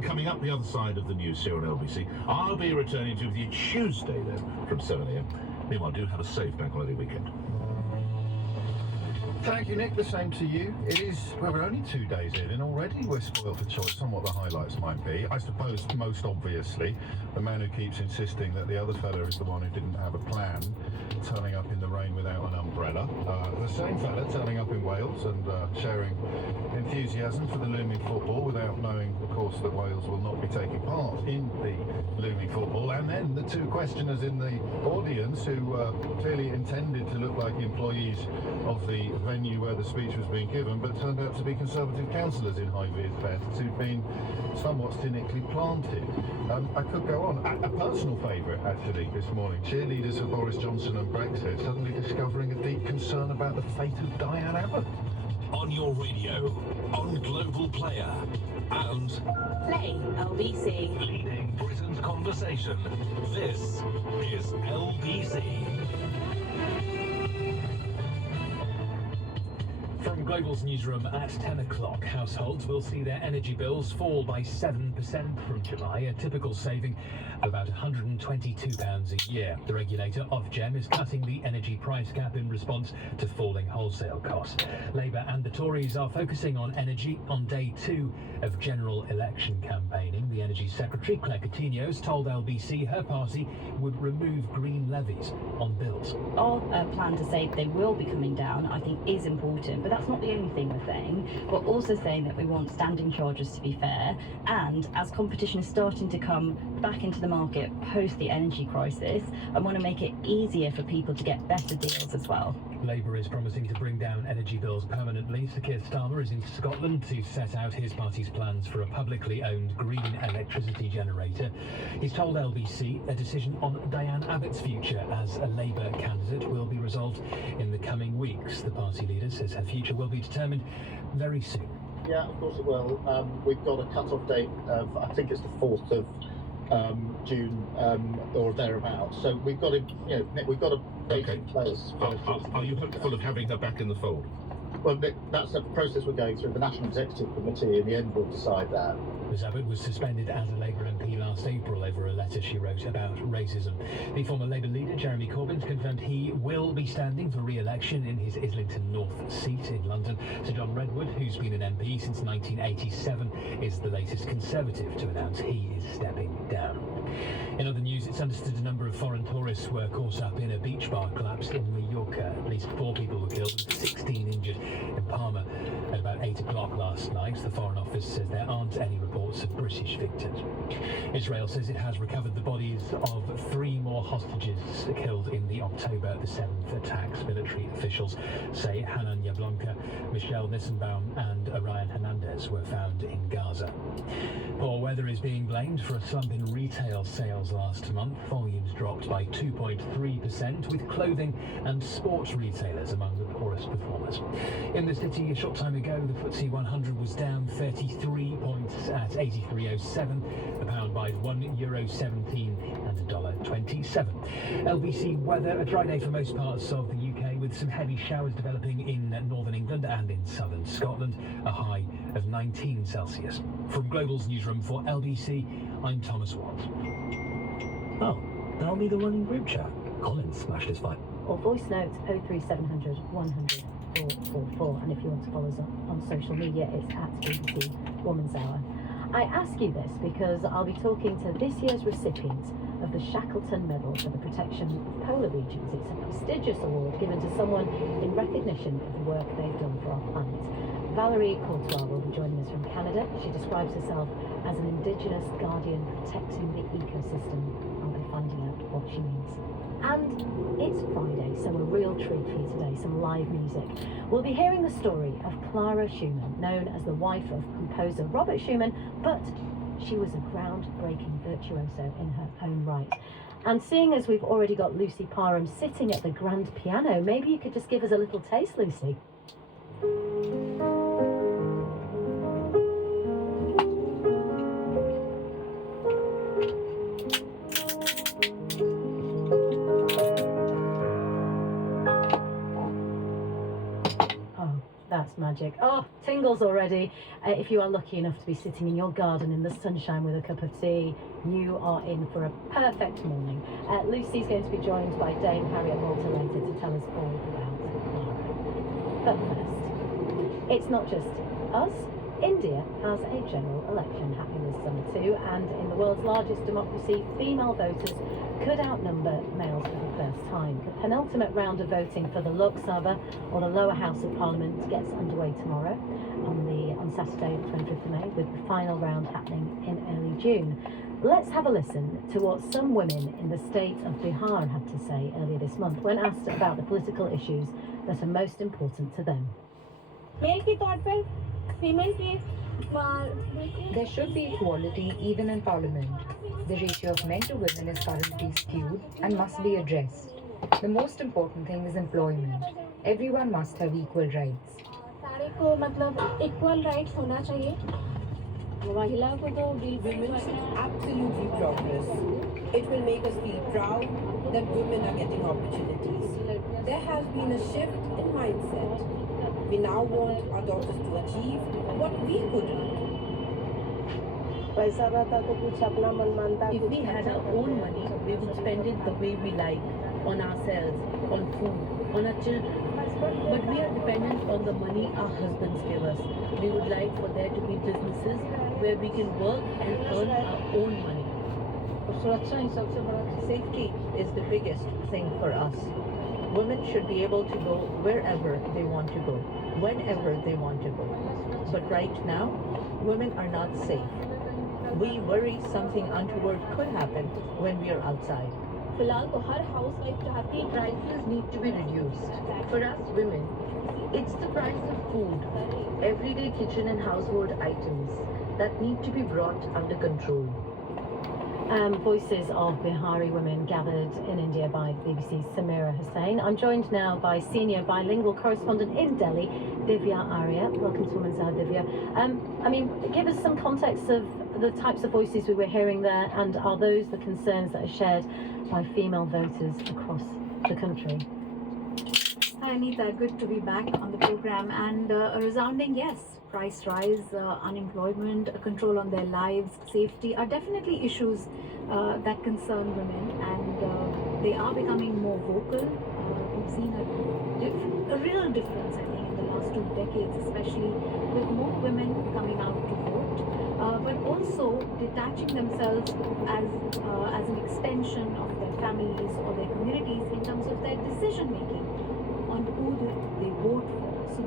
coming up the other side of the news here on LBC. I'll be returning to you Tuesday then from 7 a.m. Meanwhile, do have a safe bank holiday weekend. Thank you, Nick. The same to you. It is, well, we're only 2 days in, and already we're spoiled for choice on what the highlights might be. I suppose, most obviously, the man who keeps insisting that the other fella is the one who didn't have a plan, turning up in the rain without an umbrella. The same fella turning up in Wales and sharing enthusiasm for the looming football without knowing, of course, that Wales will not be taking part in the looming football. And then the 2 questioners in the audience who clearly intended to look like employees of the venue where the speech was being given, but turned out to be Conservative councillors in high-vis vests who'd been somewhat cynically planted. I could go on. A personal favourite, actually, this morning. Cheerleaders for Boris Johnson and Brexit suddenly discovering a deep concern about the fate of Diane Abbott. On your radio, on Global Player, and Play LBC. leading Britain's conversation. This is LBC. From Global's newsroom at 10 o'clock, households will see their energy bills fall by 7% from July, a typical saving of about £122 a year. The regulator, Ofgem, is cutting the energy price cap in response to falling wholesale costs. Labour and the Tories are focusing on energy on day 2 of general election campaigning. The Energy Secretary, Claire Coutinho, told LBC her party would remove green levies on bills. Our plan to say they will be coming down, I think, is important, but that's not the only thing we're saying. We're also saying that we want standing charges to be fair, and as competition is starting to come back into the market post the energy crisis, I want to make it easier for people to get better deals as well. Labour is promising to bring down energy bills permanently. Sir Keir Starmer is in Scotland to set out his party's plans for a publicly owned green electricity generator. He's told LBC a decision on Diane Abbott's future as a Labour candidate will be resolved in the coming weeks. The party leader says her future will be determined very soon. Yeah, of course it will. We've got a cut-off date of, I think it's the 4th of June or thereabouts. So we've got a date in place. Are you hopeful of having her back in the fold? Well, that's a process we're going through. The National Executive Committee in the end will decide that. Ms Abbott was suspended as a Labour MP last April over a letter she wrote about racism. The former Labour leader, Jeremy Corbyn, confirmed he will be standing for re-election in his Islington North seat in London. Sir John Redwood, who's been an MP since 1987, is the latest Conservative to announce he is stepping down. In other news, it's understood a number of foreign tourists were caught up in a beach bar collapse in New Mallorca. At least 4 people were killed and 16 injured in Palma at about 8 o'clock last night. The Foreign Office says there aren't any reports of British victims. Israel says it has recovered the bodies of 3 more hostages killed in the October the 7th attacks. Military officials say Hanan Yablonka, Michelle Nissenbaum and Orion Hernandez were found in Gaza. Poor weather is being blamed for a slump in retail sales last month. Volumes dropped by 2.3%, with clothing and sports retailers among the poorest performers. In the city a short time ago, the FTSE 100 was down 33 points at 83.07. The pound by €1.17 and $1.27. LBC weather, a dry day for most parts of the UK, with some heavy showers developing in northern England and in southern Scotland, a high of 19 Celsius. From Global's newsroom for LBC, I'm Thomas Watt. Oh, that'll be the one in group chat. Colin smashed his fight. Or voice notes 03700 100 444. And if you want to follow us on social media, it's at BBC Woman's Hour. I ask you this because I'll be talking to this year's recipient of the Shackleton Medal for the Protection of Polar Regions. It's a prestigious award given to someone in recognition of the work they've done for our planet. Valerie Courtois will be joining us from Canada. She describes herself as an Indigenous guardian protecting the ecosystem. I'll be finding out what she means. And it's Friday, so a real treat for you today, some live music. We'll be hearing the story of Clara Schumann, known as the wife of composer Robert Schumann, but she was a groundbreaking virtuoso in her own right. And seeing as we've already got Lucy Parham sitting at the grand piano, maybe you could just give us a little taste, Lucy. That's magic. Oh, tingles already. If you are lucky enough to be sitting in your garden in the sunshine with a cup of tea, you are in for a perfect morning. Lucy's going to be joined by Dame Harriet Walter later to tell us all about Clara. But first, it's not just us. India has a general election happening this summer too, and in the world's largest democracy, female voters could outnumber males for the first time. The penultimate round of voting for the Lok Sabha, or the lower house of parliament, gets underway tomorrow on Saturday the 25th of May, with the final round happening in early June. Let's have a listen to what some women in the state of Bihar had to say earlier this month when asked about the political issues that are most important to them. There should be equality even in Parliament. The ratio of men to women is currently skewed and must be addressed. The most important thing is employment. Everyone must have equal rights. Women should absolutely progress. It will make us feel proud that women are getting opportunities. There has been a shift in mindset. We now want our daughters to achieve what we couldn't. If we had our own money, we would spend it the way we like, on ourselves, on food, on our children. But we are dependent on the money our husbands give us. We would like for there to be businesses where we can work and earn our own money. Safety is the biggest thing for us. Women should be able to go wherever they want to go, whenever they want to go. But right now, women are not safe. We worry something untoward could happen when we are outside. Tea prices need to be reduced. For us women, it's the price of food, everyday kitchen and household items that need to be brought under control. Voices of Bihari women gathered in India by BBC's Samira Hussain. I'm joined now by senior bilingual correspondent in Delhi, Divya Arya. Welcome to Women's Hour, Divya. Give us some context of the types of voices we were hearing there, and are those the concerns that are shared by female voters across the country? Hi Anita, good to be back on the program, and a resounding yes. Price rise, unemployment, control on their lives, safety are definitely issues that concern women, and they are becoming more vocal. We've seen a real difference, I think, in the last 2 decades, especially with more women coming out to vote, but also detaching themselves as an extension of their families or their communities in terms of their decision making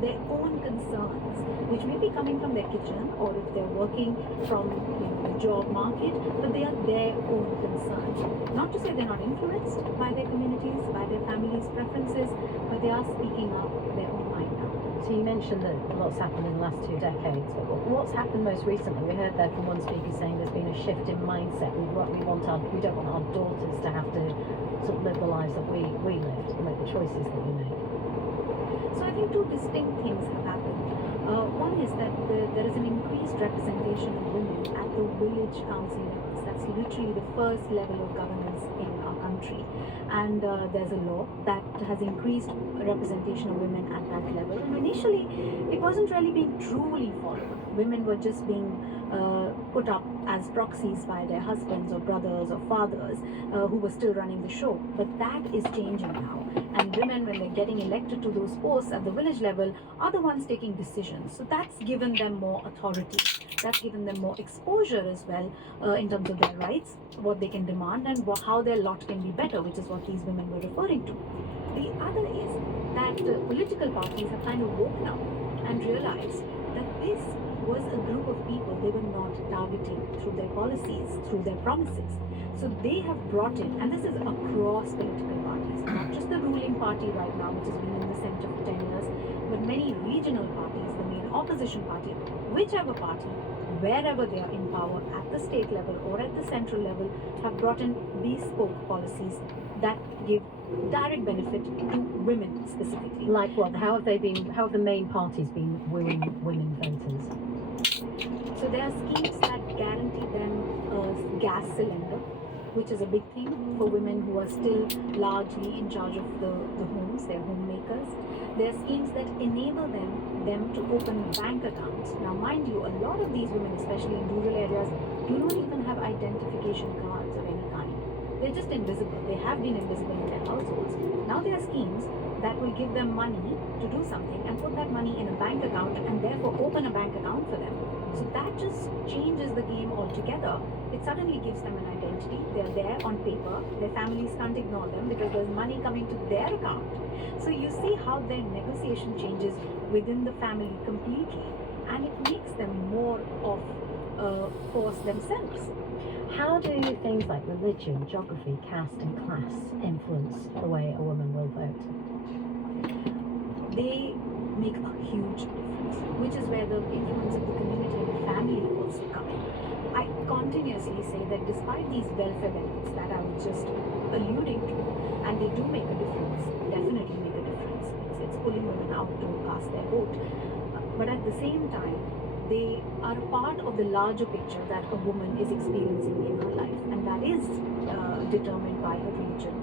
their own concerns, which may be coming from their kitchen or if they're working from the job market, but they are their own concerns. Not to say they're not influenced by their communities, by their families' preferences, but they are speaking up their own mind now. So you mentioned that lots happened in the last 2 decades, but what's happened most recently? We heard there from one speaker saying there's been a shift in mindset. We don't want our daughters to have to sort of live the lives that we lived, and make the choices that we made. So I think two distinct things have happened. One is that there is an increased representation of women at the village council levels. That's literally the first level of governance in our country. And there's a law that has increased representation of women at that level. And initially, it wasn't really being truly followed. Women were just being put up as proxies by their husbands or brothers or fathers who were still running the show. But that is changing now. And women, when they're getting elected to those posts at the village level, are the ones taking decisions. So that's given them more authority. That's given them more exposure as well in terms of their rights, what they can demand, and how their lot can be better, which is what these women were referring to. The other is that political parties have kind of woken up and realized that this was a group of people they were not targeting through their policies, through their promises. So they have brought in, and this is across political parties, not just the ruling party right now, which has been in the center for 10 years, but many regional parties, the main opposition party, whichever party, wherever they are in power, at the state level or at the central level, have brought in bespoke policies that give direct benefit to women specifically. Like what? How have the main parties been wooing women voters? So there are schemes that guarantee them a gas cylinder, which is a big thing for women who are still largely in charge of the homes, they're homemakers. There are schemes that enable them to open bank accounts. Now, mind you, a lot of these women, especially in rural areas, do not even have identification cards of any kind. They're just invisible. They have been invisible in their households. Now there are schemes that will give them money to do something and put that money in a bank account and therefore open a bank account for them. So that just changes the game altogether. It suddenly gives them an identity. They're there on paper. Their families can't ignore them because there's money coming to their account. So you see how their negotiation changes within the family completely, and it makes them more of a force themselves. How do things like religion, geography, caste and class influence the way a woman will vote? They make a huge difference, which is where the influence of the community and family also come in. I continuously say that despite these welfare benefits that I was just alluding to, and they do make a difference, definitely make a difference. It's pulling women out to cast their vote. But at the same time, they are a part of the larger picture that a woman is experiencing in her life, and that is determined by her religion.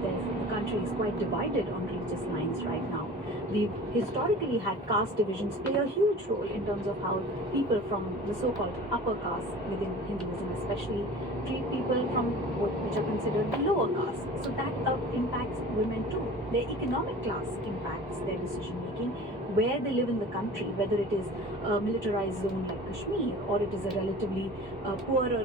The country is quite divided on religious lines right now. We've historically had caste divisions play a huge role in terms of how people from the so-called upper caste within Hinduism especially treat people from which are considered the lower caste. So that impacts women too. Their economic class impacts their decision making, where they live in the country, whether it is a militarized zone like Kashmir or it is a relatively poorer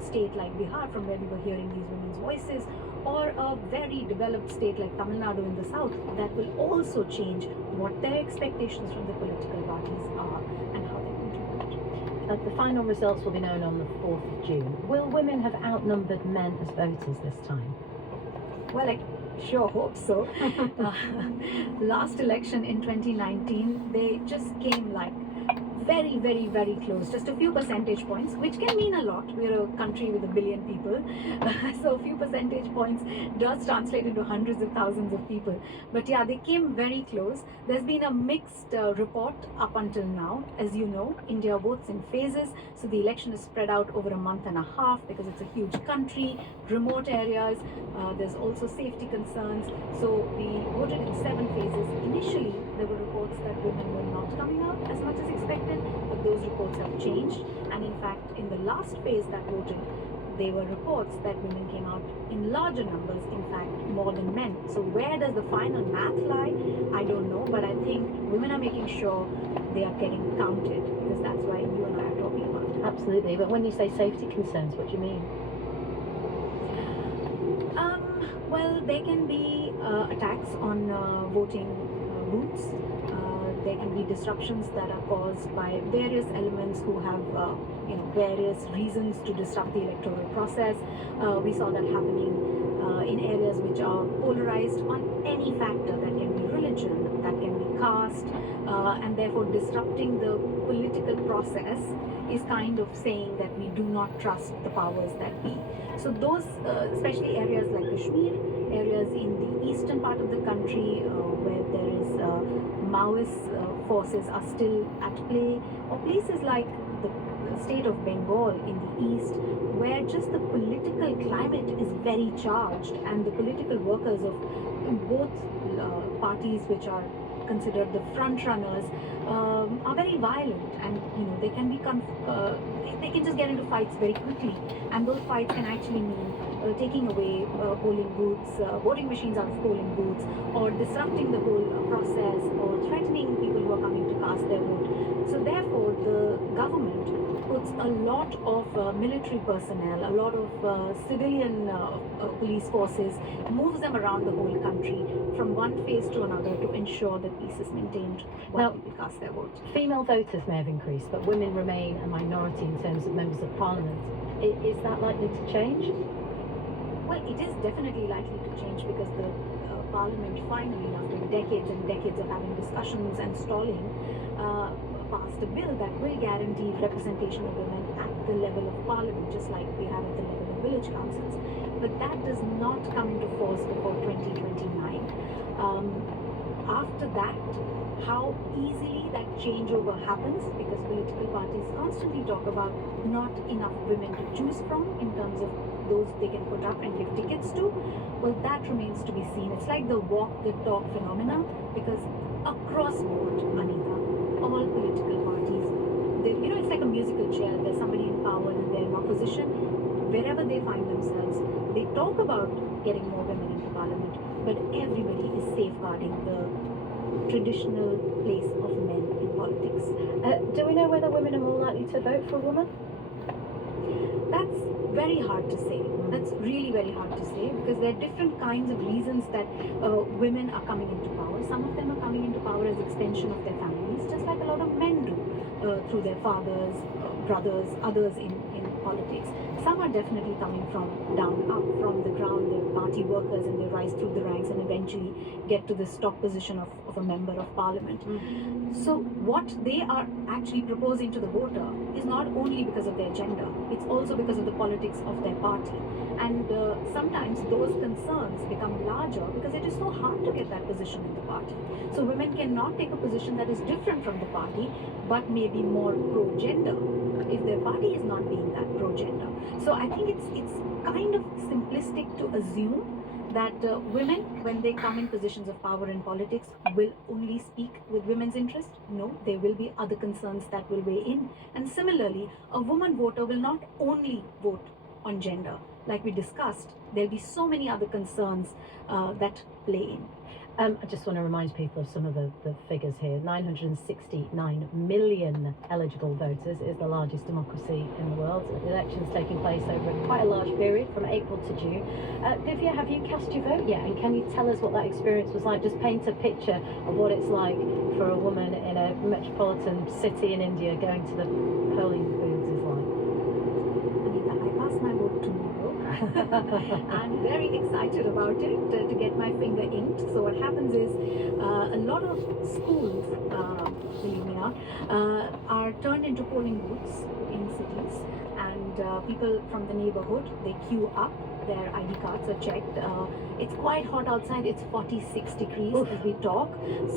state like Bihar, from where we were hearing these women's voices, or a very developed state like Tamil Nadu in the south. That will also change what their expectations from the political parties are and how they contribute. The final results will be known on the 4th of June. Will women have outnumbered men as voters this time? Well, I sure hope so. Last election in 2019, they just came like very, very, very close, just a few percentage points, which can mean a lot. We're a country with 1 billion people, so a few percentage points does translate into hundreds of thousands of people. But yeah, they came very close. There's been a mixed report up until now. As you know, India votes in phases, so the election is spread out over a month and a half because it's a huge country, remote areas. There's also safety concerns. So we voted in 7 phases. Initially, there were reports that women were not coming out as much as expected, but those reports have changed. And in fact, in the last phase that voted, there were reports that women came out in larger numbers, in fact, more than men. So where does the final math lie? I don't know, but I think women are making sure they are getting counted, because that's why you and I are talking about it. Absolutely, but when you say safety concerns, what do you mean? Well, there can be attacks on voting booths. there can be disruptions that are caused by various elements who have various reasons to disrupt the electoral process. We saw that happening in areas which are polarized on any factor. That can be religion, that can be caste, and therefore disrupting the political process is kind of saying that we do not trust the powers that be. So those, especially areas like Kashmir, areas in the eastern part of the country where there is Maoist forces are still at play, or places like the state of Bengal in the east, where just the political climate is very charged, and the political workers of both parties, which are considered the front runners, are very violent, and they can be they can just get into fights very quickly, and those fights can actually mean taking away polling booths, voting machines out of polling booths, or disrupting the whole process, or threatening people who are coming to cast their vote. So therefore the government puts a lot of military personnel, a lot of civilian police forces, moves them around the whole country from one phase to another to ensure that peace is maintained while people cast their vote. Female voters may have increased, but women remain a minority in terms of members of parliament. Is that likely to change? Well, it is definitely likely to change because the parliament finally, after decades and decades of having discussions and stalling, passed a bill that will guarantee representation of women at the level of parliament, just like we have at the level of village councils. But that does not come into force before 2029. After that, how easily that changeover happens, because political parties constantly talk about not enough women to choose from in terms of those they can put up and give tickets to, well, that remains to be seen. It's like the walk the talk phenomena, because across board, Anita, all political parties, it's like a musical chair. There's somebody in power and they're in opposition. Wherever they find themselves, they talk about getting more women into parliament, but everybody is safeguarding the traditional place of men in politics. Do we know whether women are more likely to vote for a woman? That's very hard to say. That's really very hard to say, because there are different kinds of reasons that women are coming into power. Some of them are coming into power as extension of their families, just like a lot of men do through their fathers, brothers, others in politics. Some are definitely coming from down up, from the ground. They're party workers and they rise through the ranks and eventually get to this top position of a member of parliament. So what they are actually proposing to the voter is not only because of their gender, it's also because of the politics of their party. And sometimes those concerns become larger because it is so hard to get that position in the party. So women cannot take a position that is different from the party, but maybe more pro-gender, if their party is not being that pro-gender. So I think it's kind of simplistic to assume that women, when they come in positions of power in politics, will only speak with women's interest. No, there will be other concerns that will weigh in. And similarly, a woman voter will not only vote on gender. Like we discussed, there'll be so many other concerns that play in. I just want to remind people of some of the figures here. 969 million eligible voters is the largest democracy in the world. The election's taking place over quite a large period, from April to June. Divya, have you cast your vote yet? And can you tell us what that experience was like? Just paint a picture of what it's like for a woman in a metropolitan city in India going to the polling booths is like. Anita, I passed my vote tomorrow. I'm very excited about it to get my finger inked. So what happens is a lot of schools, believe me not, are turned into polling booths in cities, and people from the neighborhood, they queue up, their ID cards are checked. It's quite hot outside, it's 46 degrees as we talk,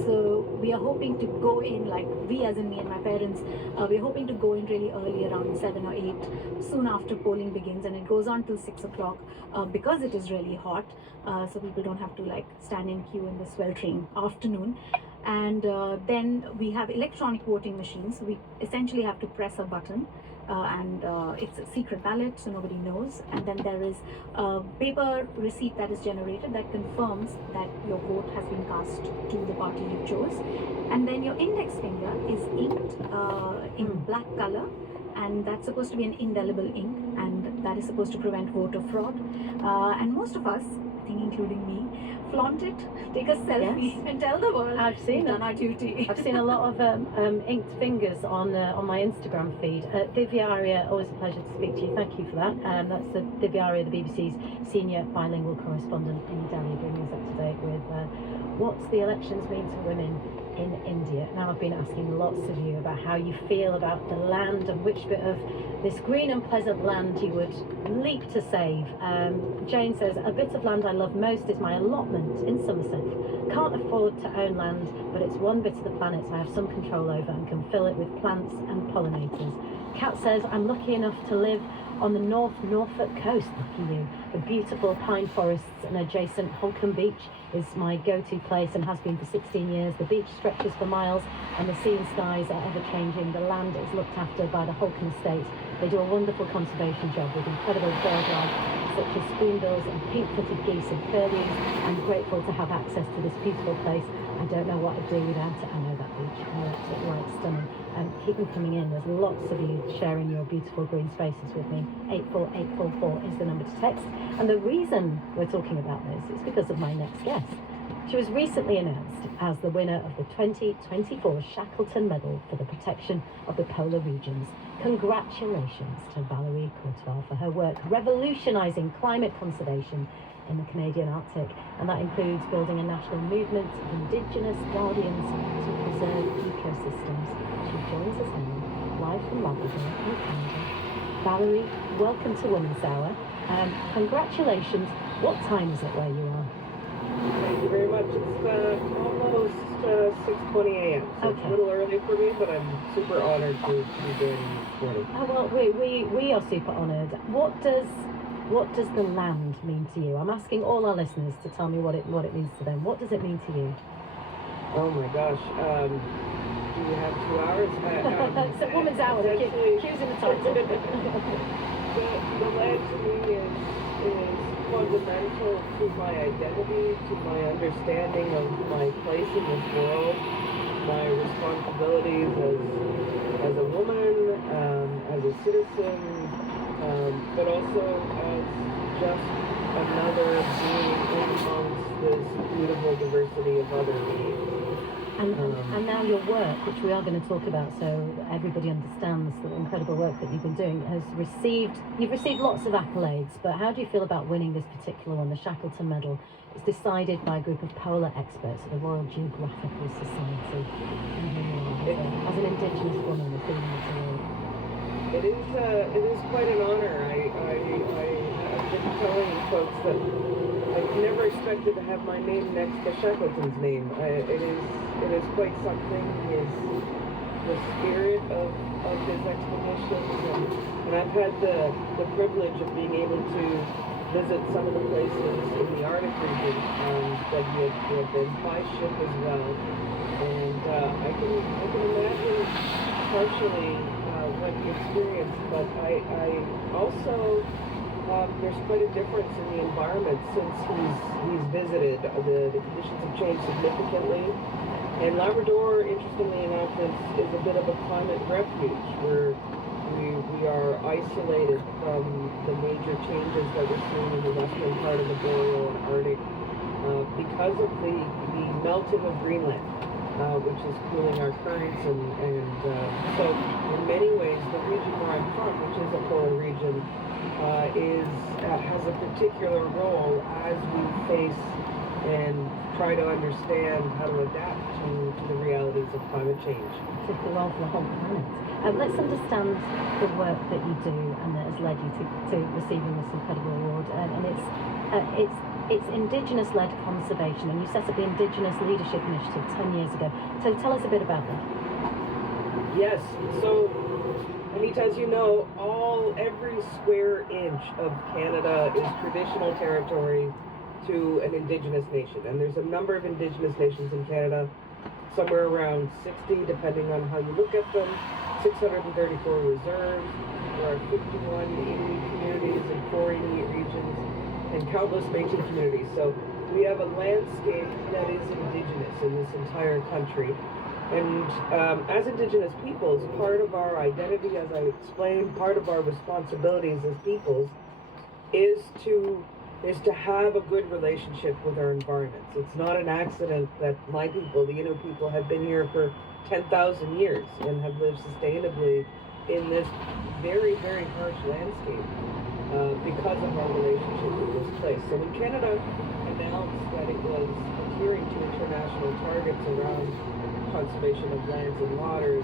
so we are hoping to go in, like we as in me and my parents, we're hoping to go in really early, around 7 or 8, soon after polling begins, and it goes on till 6 o'clock because it is really hot, so people don't have to like stand in queue in the sweltering afternoon. And then we have electronic voting machines. We essentially have to press a button, and it's a secret ballot, so nobody knows. And then there is a paper receipt that is generated that confirms that your vote has been cast to the party you chose. And then your index finger is inked in black color, and that's supposed to be an indelible ink, and that is supposed to prevent voter fraud. And most of us everything, including me. Flaunt it, take a selfie, and tell the world I've seen we've it. done our duty. I've seen a lot of inked fingers on my Instagram feed. Divya Arya, always a pleasure to speak to you. Thank you for that. That's Divya Arya, the BBC's senior bilingual correspondent in Delhi, bringing us up to date with what's the elections mean to women in India. Now, I've been asking lots of you about how you feel about the land and which bit of this green and pleasant land you would leap to save. Jane says, a bit of land I love most is my allotment in Somerset. Can't afford to own land, but it's one bit of the planet I have some control over and can fill it with plants and pollinators. Kat says, I'm lucky enough to live on the North Norfolk coast, lucky you. The beautiful pine forests and adjacent Holcombe Beach is my go-to place and has been for 16 years. The beach stretches for miles and the sea and skies are ever-changing. The land is looked after by the Holcombe Estate. They do a wonderful conservation job with incredible birdlife such as spoonbills and pink-footed geese and curlews. I'm grateful to have access to this beautiful place. I don't know what I'd do without it. I know that beach. I know it's right, stunning. Keep them coming in. There's lots of you sharing your beautiful green spaces with me. 84844 is the number to text. And the reason we're talking about this is because of my next guest. She was recently announced as the winner of the 2024 Shackleton Medal for the protection of the polar regions. Congratulations to Valerie Courtois for her work revolutionising climate conservation in the Canadian Arctic, and that includes building a national movement of Indigenous guardians to preserve ecosystems. She joins us now, live from Labrador in Canada. Valerie, welcome to Women's Hour. Congratulations. What time is it where you are? Thank you very much. It's almost 6:20 a.m. So it's a little early for me, but I'm super honored to be joining you this morning. Oh, well, we are super honoured. What does the land mean to you? I'm asking all our listeners to tell me what it means to them. What does it mean to you? Oh my gosh. Do you have 2 hours? It's a Woman's Hour. Cues in the title. The land to me is fundamental to my identity, to my understanding of my place in this world, my responsibilities as a woman, as a citizen, but also as just another being amongst this beautiful diversity of other beings. And now your work, which we are going to talk about so everybody understands the incredible work that you've been doing, you've received lots of accolades, but how do you feel about winning this particular one, the Shackleton Medal? It's decided by a group of polar experts at the Royal Geographical Society. As an Indigenous woman, a female to world. It is quite an honor. I've been telling folks that I've never expected to have my name next to Shackleton's name. It is quite something. The spirit of his expeditions, and I've had the privilege of being able to visit some of the places in the Arctic region that he had been by ship as well. And I can imagine partially what he experienced, but I also there's quite a difference in the environment since he's visited. The conditions have changed significantly, and Labrador, interestingly enough, is a bit of a climate refuge where we are isolated from the major changes that we're seeing in the western part of the Boreal and Arctic because of the melting of Greenland, which is cooling our currents, and so in many ways the region where I'm from, which is a polar region, has a particular role as we face and try to understand how to adapt to the realities of climate change. Particular role for the whole planet. Let's understand the work that you do and that has led you to receiving this incredible award. And it's Indigenous-led conservation, and you set up the Indigenous Leadership Initiative 10 years ago. So tell us a bit about that. Yes. So, Anita, as you know, every square inch of Canada is traditional territory to an Indigenous nation, and there's a number of Indigenous nations in Canada, somewhere around 60, depending on how you look at them. 634 reserves. There are 51 Inuit communities in 4 Inuit regions, and countless Métis communities. So we have a landscape that is Indigenous in this entire country. And as Indigenous peoples, part of our identity, as I explained, part of our responsibilities as peoples is to is to have a good relationship with our environments. It's not an accident that my people, the Inuit people, have been here for 10,000 years and have lived sustainably in this very, very harsh landscape because of our relationship with this place. So when Canada announced that it was adhering to international targets around conservation of lands and waters,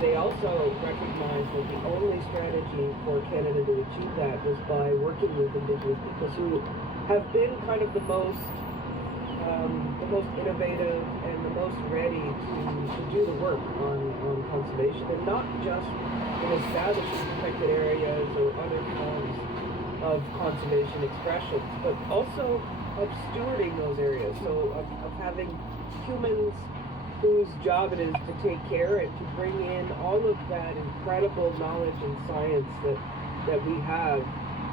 they also recognized that the only strategy for Canada to achieve that was by working with Indigenous peoples who have been kind of the most innovative and the most ready to do the work on conservation, and not just in establishing protected areas or other forms of conservation expressions, but also of stewarding those areas. So of having humans whose job it is to take care and to bring in all of that incredible knowledge and science that we have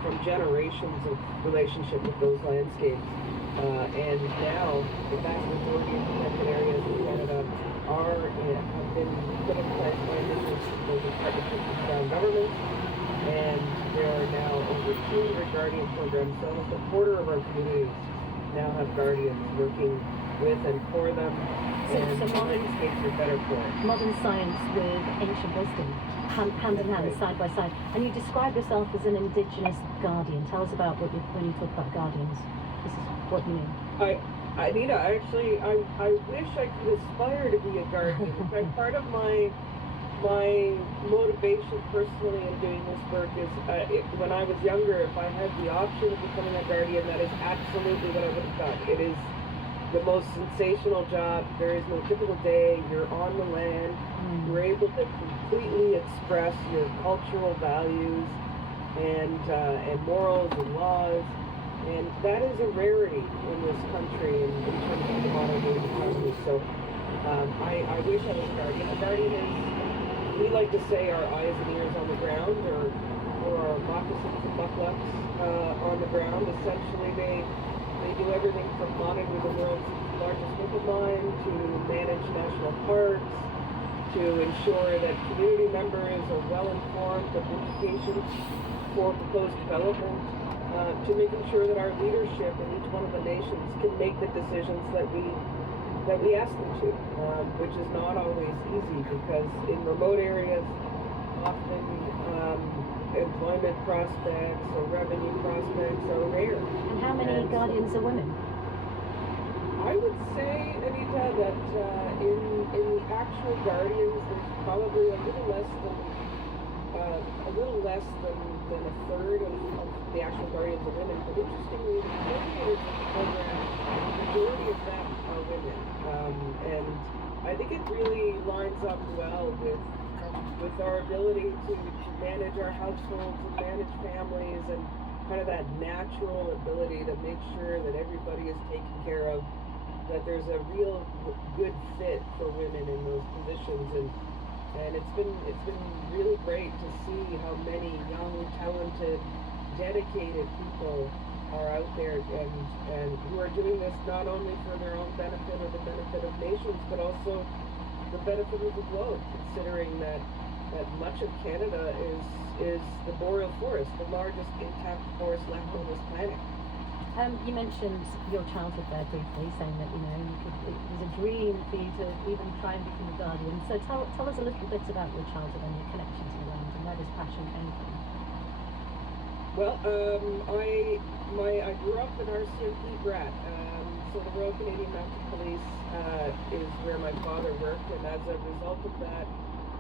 from generations of relationship with those landscapes. And now the vast majority of protected areas in Canada have been put in place by Indigenous peoples in partnership with Crown government, and there are now over 200 guardian programs. So almost a quarter of our communities now have guardians working with and for them. And So modern landscapes are better for it. modern science with ancient wisdom, hand in hand, side by side. And you describe yourself as an Indigenous guardian. Tell us about when you talk about guardians. This is what you mean. Anita, actually, I wish I could aspire to be a guardian. In fact, part of my motivation personally in doing this work is when I was younger, if I had the option of becoming a guardian, that is absolutely what I would have done. It is the most sensational job. There is no typical day. You're on the land. You're able to completely express your cultural values and morals and laws. And that is a rarity in this country in terms of the modern day economy. So I wish I was a guardian. A guardian is, we like to say, our eyes and ears on the ground, or our moccasins and mucklucks on the ground. Essentially, they do everything from monitor the world's largest nickel mine to manage national parks, to ensure that community members are well informed of implications for proposed development, to making sure that our leadership in each one of the nations can make the decisions that we ask them to, which is not always easy, because in remote areas, often employment prospects or revenue prospects are rare. And how many guardians are women? I would say, Anita, that in the actual guardians, there's probably a little less than a third of the actual guardians are women. But interestingly, the coordinators of the program, the majority of them are women, and I think it really lines up well with our ability to manage our households and manage families, and kind of that natural ability to make sure that everybody is taken care of, that there's a real good fit for women in those positions. And it's been really great to see how many young, talented, dedicated people are out there and who are doing this not only for their own benefit or the benefit of nations, but also the benefit of the globe, considering that much of Canada is the boreal forest, the largest intact forest left on this planet. You mentioned your childhood there briefly, saying that it was a dream for you to even try and become a guardian. So tell us a little bit about your childhood and your connection to the land and where this passion came from. Well, I grew up in RCMP Brat. So the Royal Canadian Mounted Police is where my father worked, and as a result of that,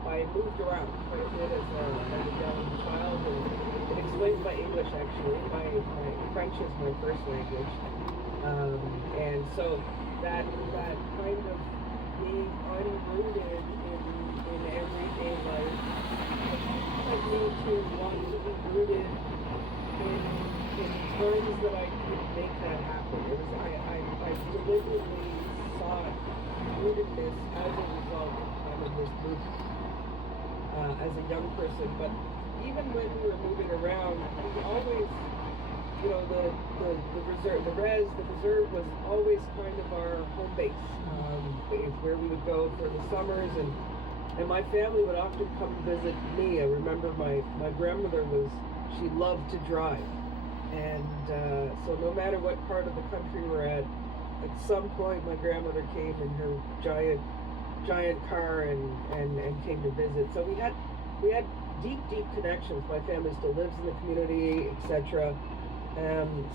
I moved around quite a bit as a young child, and it explains my English actually. My French is my first language, and so that kind of being unrooted in everyday life led me to want to be rooted in times that I could make that happen. I deliberately sought rootedness as a result of this movement. As a young person, but even when we were moving around, we always, the reserve was always kind of our home base. It's where we would go for the summers, and my family would often come visit me. I remember my grandmother she loved to drive, And so no matter what part of the country we're at some point my grandmother came in her giant car and came to visit. So we had deep connections. My family still lives in the community, etc.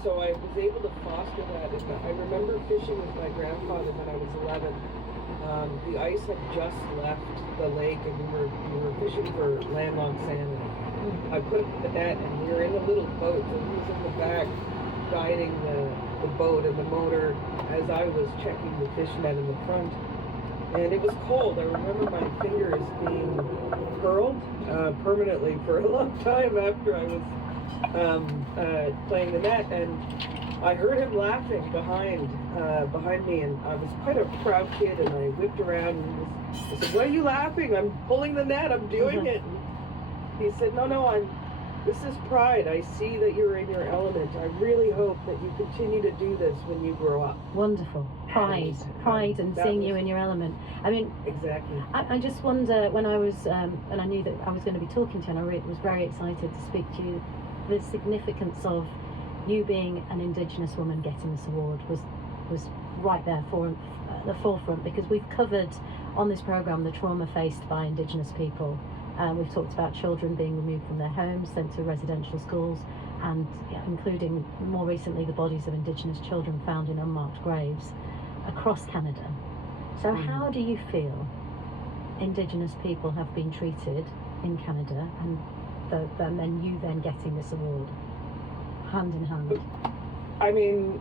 So I was able to foster that. And I remember fishing with my grandfather when I was 11. The ice had just left the lake, and we were fishing for landlocked salmon. I put the net, and we were in a little boat, so he was in the back guiding the boat and the motor as I was checking the fish net in the front. And it was cold. I remember my fingers being curled permanently for a long time after I was playing the net, and I heard him laughing behind me, and I was quite a proud kid, and I whipped around and I said, "Why are you laughing? I'm pulling the net, I'm doing it." And he said, No, this is pride. I see that you're in your element. I really hope that you continue to do this when you grow up. Wonderful. Pride and seeing you in your element. I mean, exactly. I just wonder, when I was, and I knew that I was going to be talking to you, and I was very excited to speak to you, the significance of you being an Indigenous woman getting this award was right there at the forefront, because we've covered on this programme the trauma faced by Indigenous people. We've talked about children being removed from their homes, sent to residential schools, and including more recently the bodies of Indigenous children found in unmarked graves across Canada. So how do you feel Indigenous people have been treated in Canada, and then you then getting this award hand in hand? I mean,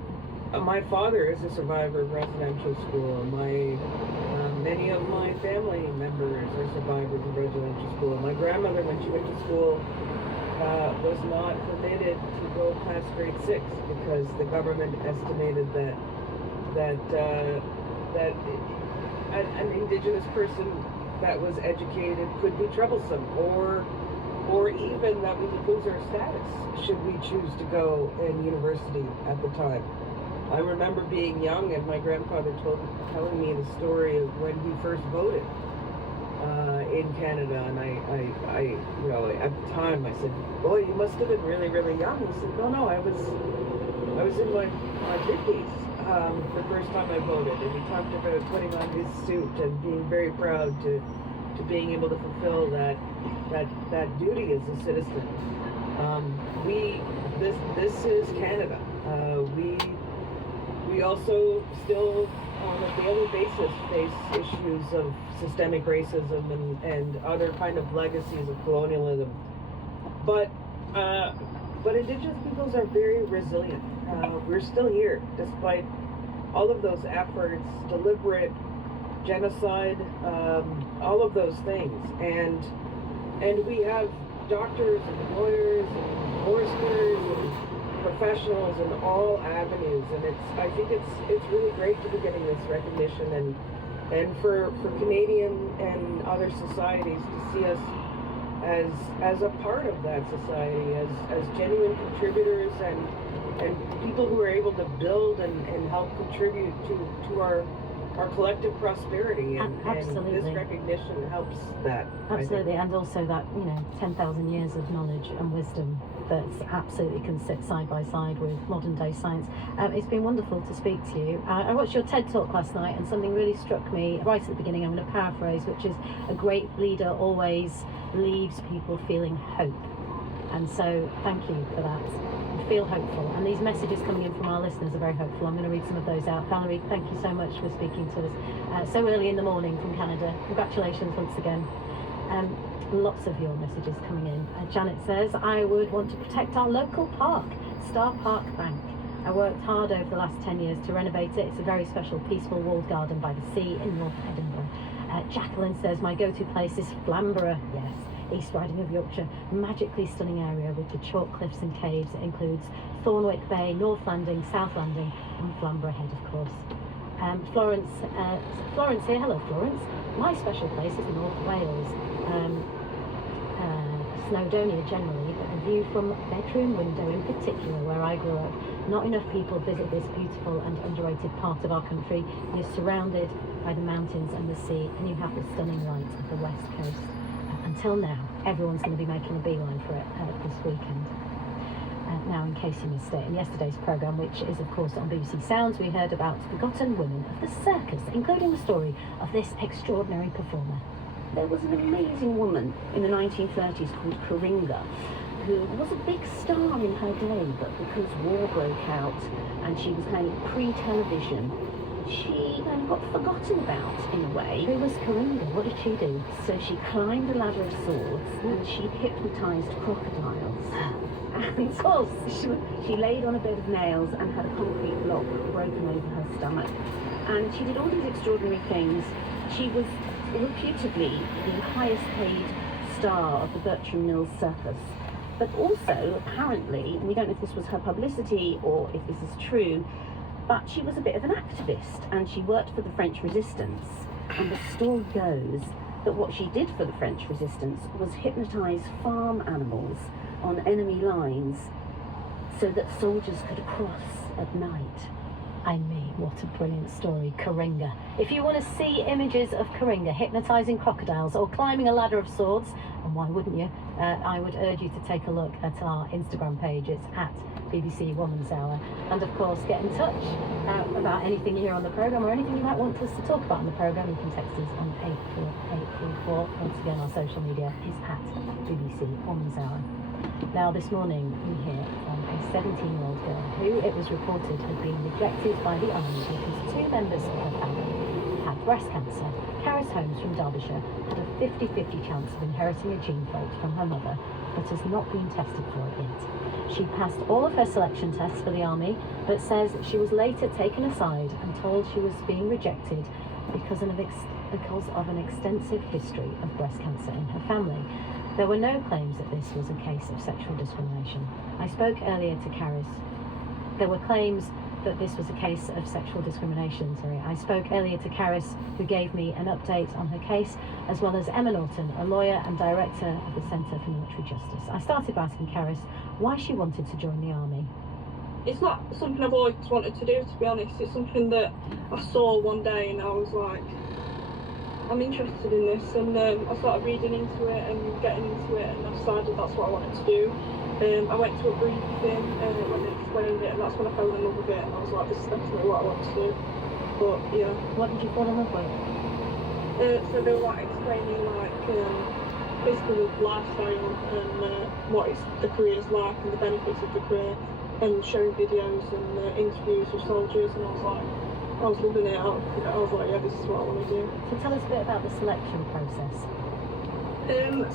my father is a survivor of residential school. Many of my family members are survivors of residential school. My grandmother, when she went to school, was not permitted to go past grade 6 because the government estimated that an Indigenous person that was educated could be troublesome, or even that we would lose our status should we choose to go in university at the time. I remember being young, and my grandfather telling me the story of when he first voted in Canada, and I at the time I said, "Boy, you must have been really, really young." He said, "No, I was in my 50s the first time I voted," and he talked about putting on his suit and being very proud to being able to fulfill that duty as a citizen. This is Canada. We also still, on a daily basis, face issues of systemic racism and other kind of legacies of colonialism. But Indigenous peoples are very resilient. We're still here, despite all of those efforts, deliberate genocide, all of those things. And we have doctors and lawyers and foresters and professionals in all avenues, and I think it's really great to be getting this recognition, and for Canadian and other societies to see us as a part of that society, as genuine contributors and people who are able to build and help contribute to our collective prosperity, and this recognition helps that. Absolutely, and also that 10,000 years of knowledge and wisdom that absolutely can sit side by side with modern day science. It's been wonderful to speak to you. I watched your TED talk last night, and something really struck me right at the beginning. I'm going to paraphrase, which is, a great leader always leaves people feeling hope. And so thank you for that. Feel hopeful, and these messages coming in from our listeners are very hopeful. I'm going to read some of those out. Valerie, thank you so much for speaking to us so early in the morning from Canada. Congratulations once again. Lots of your messages coming in. Janet says, I would want to protect our local park, Star Park Bank. I worked hard over the last 10 years to renovate it. It's a very special, peaceful walled garden by the sea in North Edinburgh. Jacqueline says, my go-to place is Flamborough. Yes, East Riding of Yorkshire, magically stunning area with the chalk cliffs and caves. It includes Thornwick Bay, North Landing, South Landing, and Flamborough Head, of course. Florence here. Hello, Florence. My special place is North Wales. Snowdonia generally, but the view from bedroom window in particular, where I grew up. Not enough people visit this beautiful and underrated part of our country. You're surrounded by the mountains and the sea, and you have the stunning light of the west coast. Until now, everyone's going to be making a beeline for it this weekend. Now, in case you missed it, in yesterday's programme, which is of course on BBC Sounds, we heard about forgotten women of the circus, including the story of this extraordinary performer. There was an amazing woman in the 1930s called Coringa, who was a big star in her day, but because war broke out and she was kind of pre-television, she kind of got forgotten about in a way. Who was Coringa? What did she do? So she climbed a ladder of swords and she hypnotised crocodiles. And so she laid on a bed of nails and had a concrete block broken over her stomach. And she did all these extraordinary things. She was reputably the highest paid star of the Bertram Mills Circus. But also, apparently, and we don't know if this was her publicity or if this is true, but she was a bit of an activist and she worked for the French resistance. And the story goes that what she did for the French resistance was hypnotise farm animals on enemy lines so that soldiers could cross at night. I mean, what a brilliant story, Coringa. If you want to see images of Coringa hypnotising crocodiles or climbing a ladder of swords, and why wouldn't you, I would urge you to take a look at our Instagram page. It's at BBC Woman's Hour. And of course, get in touch about anything you hear on the programme or anything you might want us to talk about on the programme. You can text us on 84834. Once again, our social media is at BBC Woman's Hour. Now, this morning we hear from a 17-year-old girl who, it was reported, had been rejected by the army because two members of her family had breast cancer. Caris Holmes from Derbyshire had a 50-50 chance of inheriting a gene fault from her mother, but has not been tested for it yet. She passed all of her selection tests for the army, but says she was later taken aside and told she was being rejected because of an extensive history of breast cancer in her family. There were no claims that this was a case of sexual discrimination. I spoke earlier to Caris. There were claims that this was a case of sexual discrimination, I spoke earlier to Caris, who gave me an update on her case, as well as Emma Norton, a lawyer and director of the Centre for Military Justice. I started by asking Caris why she wanted to join the army. It's not something I've always wanted to do, to be honest. It's something that I saw one day and I was like, I'm interested in this, and I started reading into it and getting into it, and I decided that's what I wanted to do. I went to a briefing when they explained it, and that's when I fell in love with it, and I was like, this is definitely what I want to do. But yeah. What did you fall in love with? So they were like explaining basically the lifestyle and what the career is like and the benefits of the career, and showing videos and interviews with soldiers, and I was loving it. I was like, yeah, this is what I want to do. So tell us a bit about the selection process.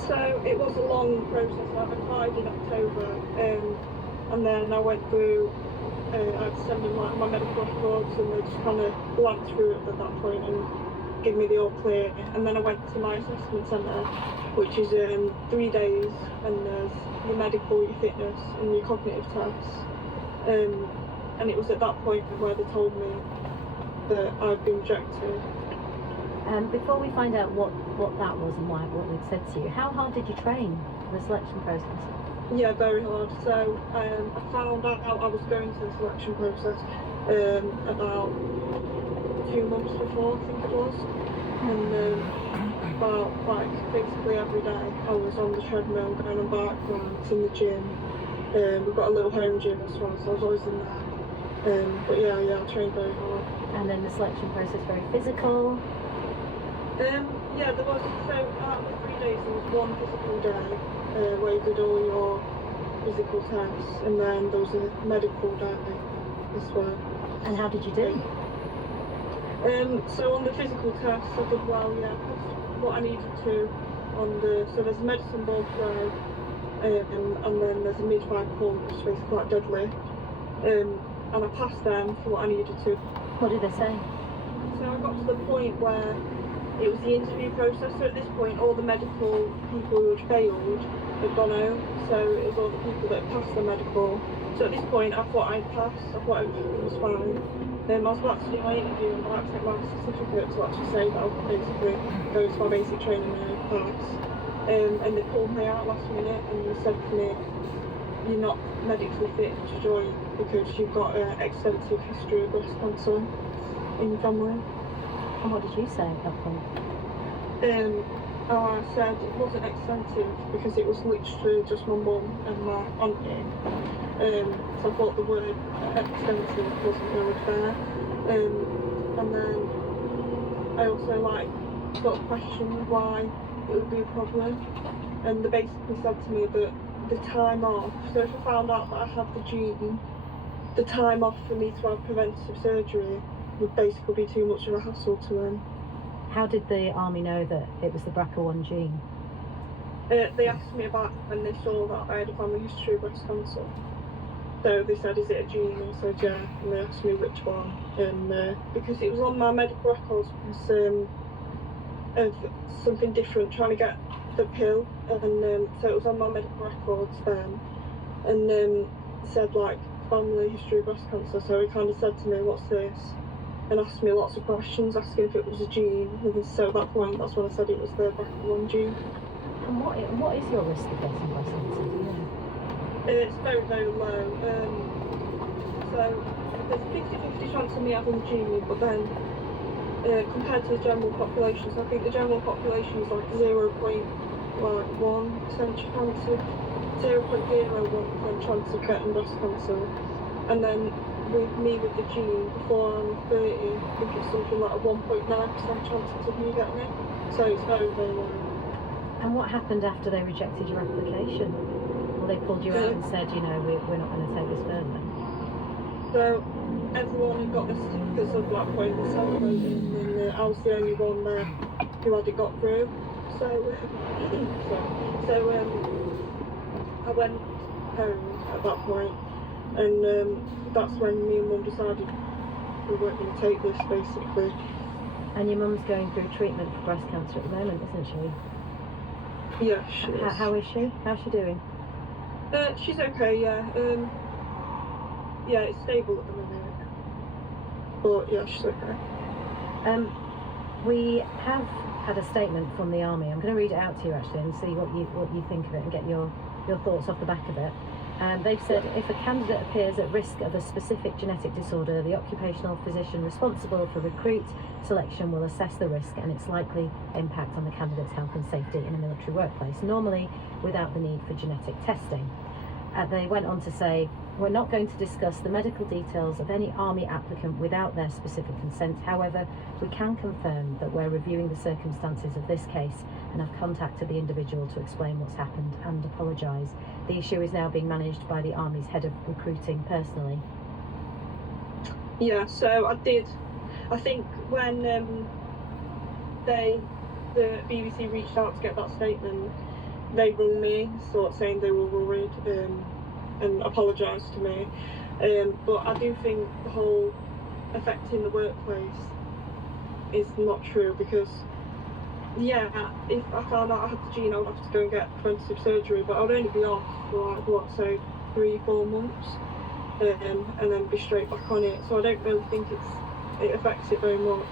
So it was a long process. I applied in October, and then I went through. I had to send them like my medical records, and they just kind of glanced through it at that point and give me the all clear. And then I went to my assessment centre, which is 3 days, and there's your medical, your fitness, and your cognitive tests. And it was at that point where they told me that I'd been rejected. Before we find out what that was and what they'd said to you, how hard did you train for the selection process? Yeah, very hard. So I found out I was going to the selection process about 2 months before, I think it was. And about basically every day I was on the treadmill, going on bike rides in the gym. We've got a little home gym as well, so I was always in there. But yeah, I trained very hard. And then the selection process very physical? Yeah, there was, so out of the 3 days there was one physical day where you did all your physical tests, and then there was a medical day as well. And how did you do? So on the physical tests I did well, yeah, what I needed to on so there's a medicine ball throw, and then there's a mid-five pull, which is basically like deadlift. And I passed them for what I needed to. What did they say? So I got to the point where it was the interview process. So at this point, all the medical people who had failed had gone home. So it was all the people that had passed the medical. So at this point, I thought I'd passed. I thought everything was fine. I was about to do my interview and I had to take my certificate to actually say that I basically go to my basic training and I passed. And they pulled me out last minute and they said to me, you're not medically fit to join because you've got an extensive history of breast cancer in your family. And what did you say at that point? I I said it wasn't extensive because it was literally just my mum and my auntie. So I thought the word extensive wasn't very fair. And then I also sort of questioned why it would be a problem. And they basically said to me that the time off, so if I found out that I had the gene, the time off for me to have preventative surgery would basically be too much of a hassle to them. How did the army know that it was the BRCA1 gene? They asked me about when they saw that I had a family history of breast cancer. So they said, is it a gene? And I said, yeah. And they asked me which one. And because it was on my medical records because of something different, trying to get the pill. And so it was on my medical records then. And said family history of breast cancer. So he kind of said to me, what's this? And asked me lots of questions, asking if it was a gene. And so at that point, that's when I said it was the BRCA1 gene. And what is your risk of getting breast cancer? Do you know? It's very, very low. So there's a 50-50 chance of me having the gene, but then compared to the general population, so I think the general population is 0.1% chance of 0.01% chance of getting breast cancer, and then with me with the gene, before I'm 30, I think it's something like a 1.9% chance of me getting it. So it's very, very low. And what happened after they rejected your application? Well, they pulled you out and said, we're not going to take this further. So everyone who got the certificates of that point was celebrating, and I was the only one there who had it got through. So I went home at that point, and that's when me and Mum decided we weren't going to take this, basically. And your mum's going through treatment for breast cancer at the moment, isn't she? Yeah, she is. How is she? How's she doing? She's okay, yeah. Yeah, it's stable at the minute. But yeah, she's okay. We have had a statement from the army. I'm going to read it out to you actually and see what you think of it and get your thoughts off the back of it. They've said if a candidate appears at risk of a specific genetic disorder, the occupational physician responsible for recruit selection will assess the risk and its likely impact on the candidate's health and safety in a military workplace, normally without the need for genetic testing. They went on to say, we're not going to discuss the medical details of any army applicant without their specific consent. However, we can confirm that we're reviewing the circumstances of this case and have contacted the individual to explain what's happened and apologise. The issue is now being managed by the Army's head of recruiting personally. Yeah, so I think when the BBC reached out to get that statement, they rung me, sort of saying they were worried and apologised to me. But I do think the whole affecting the workplace is not true because, yeah, if I found out I had the gene, I would have to go and get preventative surgery, but I would only be off for say 3-4 months and then be straight back on it. So I don't really think it affects it very much.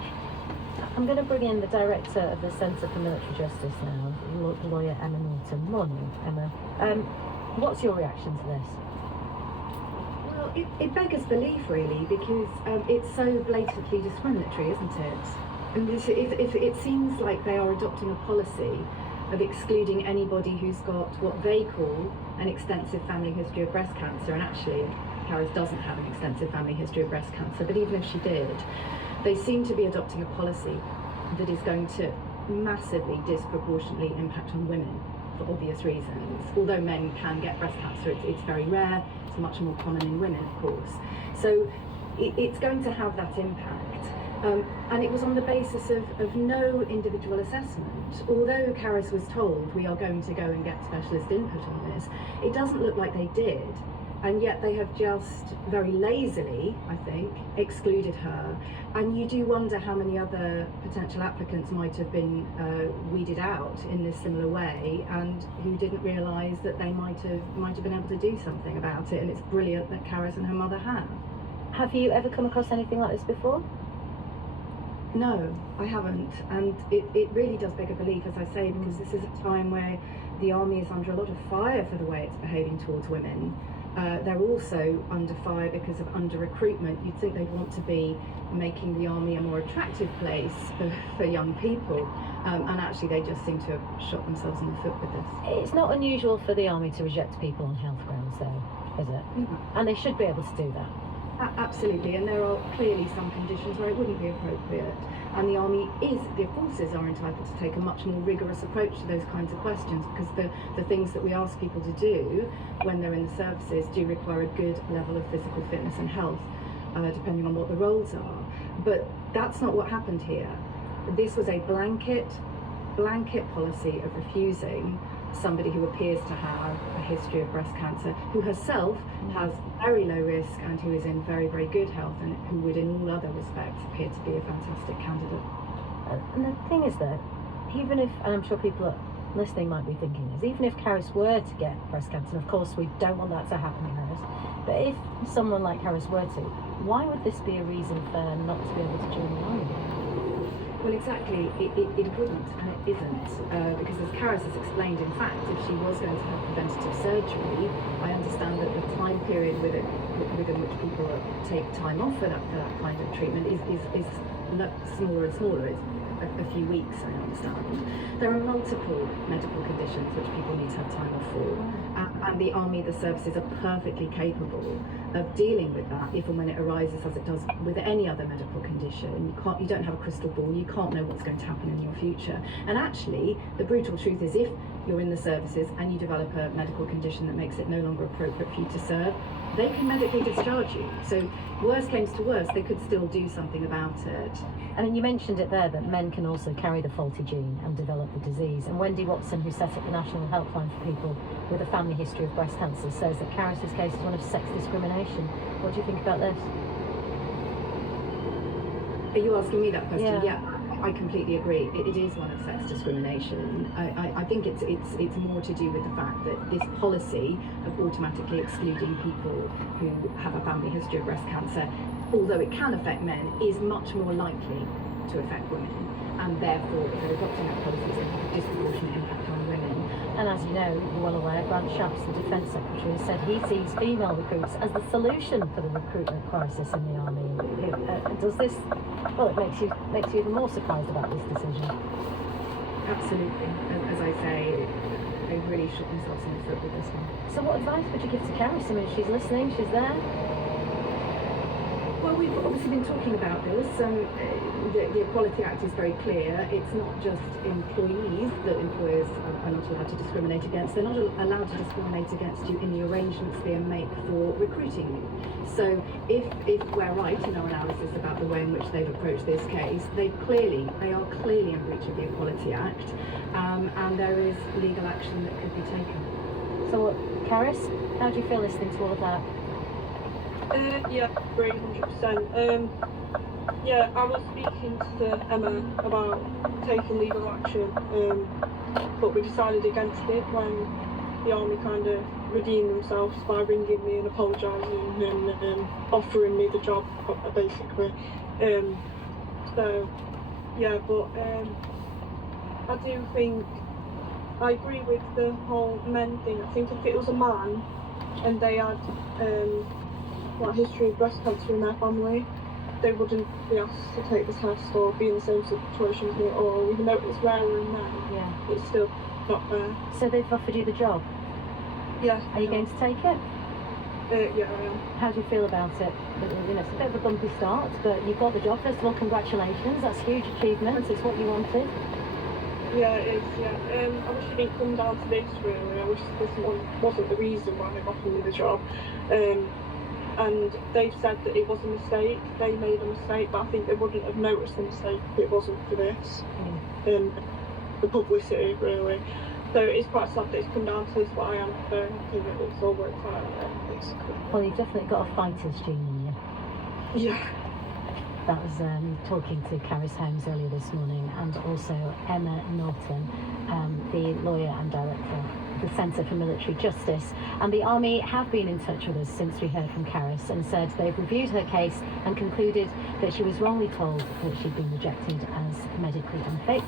I'm going to bring in the director of the Centre for Military Justice now, lawyer Emma Norton. Morning, Emma. What's your reaction to this? Well, it beggars belief, really, because it's so blatantly discriminatory, isn't it? And it seems like they are adopting a policy of excluding anybody who's got what they call an extensive family history of breast cancer, and actually, Karis doesn't have an extensive family history of breast cancer, but even if she did, they seem to be adopting a policy that is going to massively disproportionately impact on women for obvious reasons. Although men can get breast cancer, it's very rare, it's much more common in women, of course. So it's going to have that impact. And it was on the basis of no individual assessment. Although Karis was told we are going to go and get specialist input on this, it doesn't look like they did. And yet they have just very lazily, I think, excluded her. And you do wonder how many other potential applicants might have been weeded out in this similar way, and who didn't realise that they might have been able to do something about it. And it's brilliant that Karis and her mother have. Have you ever come across anything like this before? No, I haven't, and it really does beg a belief, as I say, because this is a time where the army is under a lot of fire for the way it's behaving towards women. They're also under fire because of under-recruitment. You'd think they'd want to be making the army a more attractive place for young people. And actually they just seem to have shot themselves in the foot with this. It's not unusual for the army to reject people on health grounds, though, is it? And they should be able to do that. Absolutely, and there are clearly some conditions where it wouldn't be appropriate. And the army the forces are entitled to take a much more rigorous approach to those kinds of questions, because the things that we ask people to do when they're in the services do require a good level of physical fitness and health, depending on what the roles are. But that's not what happened here. This was a blanket policy of refusing somebody who appears to have a history of breast cancer, who herself has very low risk and who is in very, very good health, and who would in all other respects appear to be a fantastic candidate. And the thing is that even if, and I'm sure people listening might be thinking this, even if Caris were to get breast cancer, and of course we don't want that to happen, Caris, but if someone like Caris were to, why would this be a reason for her not to be able to join the army? Well, exactly, it wouldn't, and it isn't, because as Caris has explained, in fact, if she was going to have preventative surgery, I understand that the time period within which people take time off for that kind of treatment is smaller and smaller. It's a few weeks, I understand. There are multiple medical conditions which people need to have time off for, and the army, the services are perfectly capable of dealing with that if and when it arises, as it does with any other medical condition. You don't have a crystal ball, you can't know what's going to happen in your future. And actually, the brutal truth is, if you're in the services and you develop a medical condition that makes it no longer appropriate for you to serve, they can medically discharge you. So worst comes to worst, they could still do something about it. I mean, you mentioned it there, that men can also carry the faulty gene and develop the disease. And Wendy Watson, who set up the National Helpline for people with a family history of breast cancer, says that Caris's case is one of sex discrimination. What do you think about this? Are you asking me that question? Yeah. I completely agree. It is one of sex discrimination. I think it's more to do with the fact that this policy of automatically excluding people who have a family history of breast cancer, although it can affect men, is much more likely to affect women, and therefore if they're adopting that policy, it's a disproportionate impact on women. And as you know, you're well aware, Grant Shapps, the Defence Secretary, said he sees female recruits as the solution for the recruitment crisis in the army. Does this, well, it makes you even more surprised about this decision? Absolutely. As I say, they really shot themselves in the foot with this one. So what advice would you give to Caris? I mean, she's listening, she's there. Well, we've obviously been talking about this. The Equality Act is very clear. It's not just employees that employers are not allowed to discriminate against. They're not allowed to discriminate against you in the arrangements they make for recruiting you. So if we're right in our analysis about the way in which they've approached this case, they are clearly in breach of the Equality Act, and there is legal action that could be taken. So, Caris, how do you feel listening to all of that? Yeah, agree 100%. Yeah, I was speaking to Emma about taking legal action, but we decided against it when the army kind of redeemed themselves by ringing me and apologising and offering me the job, basically. So, yeah, but I do think, I agree with the whole men thing. I think if it was a man and they had a history of breast cancer in their family, they wouldn't be asked to take the test or be in the same situation as me, or even though it's rarer in men, it's still not fair. So they've offered you the job? Yeah. Are you going to take it? Yeah, I am. How do you feel about it? You know, it's a bit of a bumpy start, but you've got the job. First of all, congratulations. That's a huge achievement. It's what you wanted. Yeah, it is, yeah. I wish it didn't come down to this, really. I wish this wasn't the reason why they offered me the job. And they've said that it was a mistake. They made a mistake, but I think they wouldn't have noticed the mistake if it wasn't for this. The publicity, really. So it's quite sad that it's come down to this, but I am very happy that it's all worked out, basically. Well, you've definitely got a fighter's gene in you. Yeah. That was talking to Caris Holmes earlier this morning, and also Emma Norton, the lawyer and director of the Centre for Military Justice. And the Army have been in touch with us since we heard from Caris, and said they've reviewed her case and concluded that she was wrongly told that she'd been rejected as medically unfit.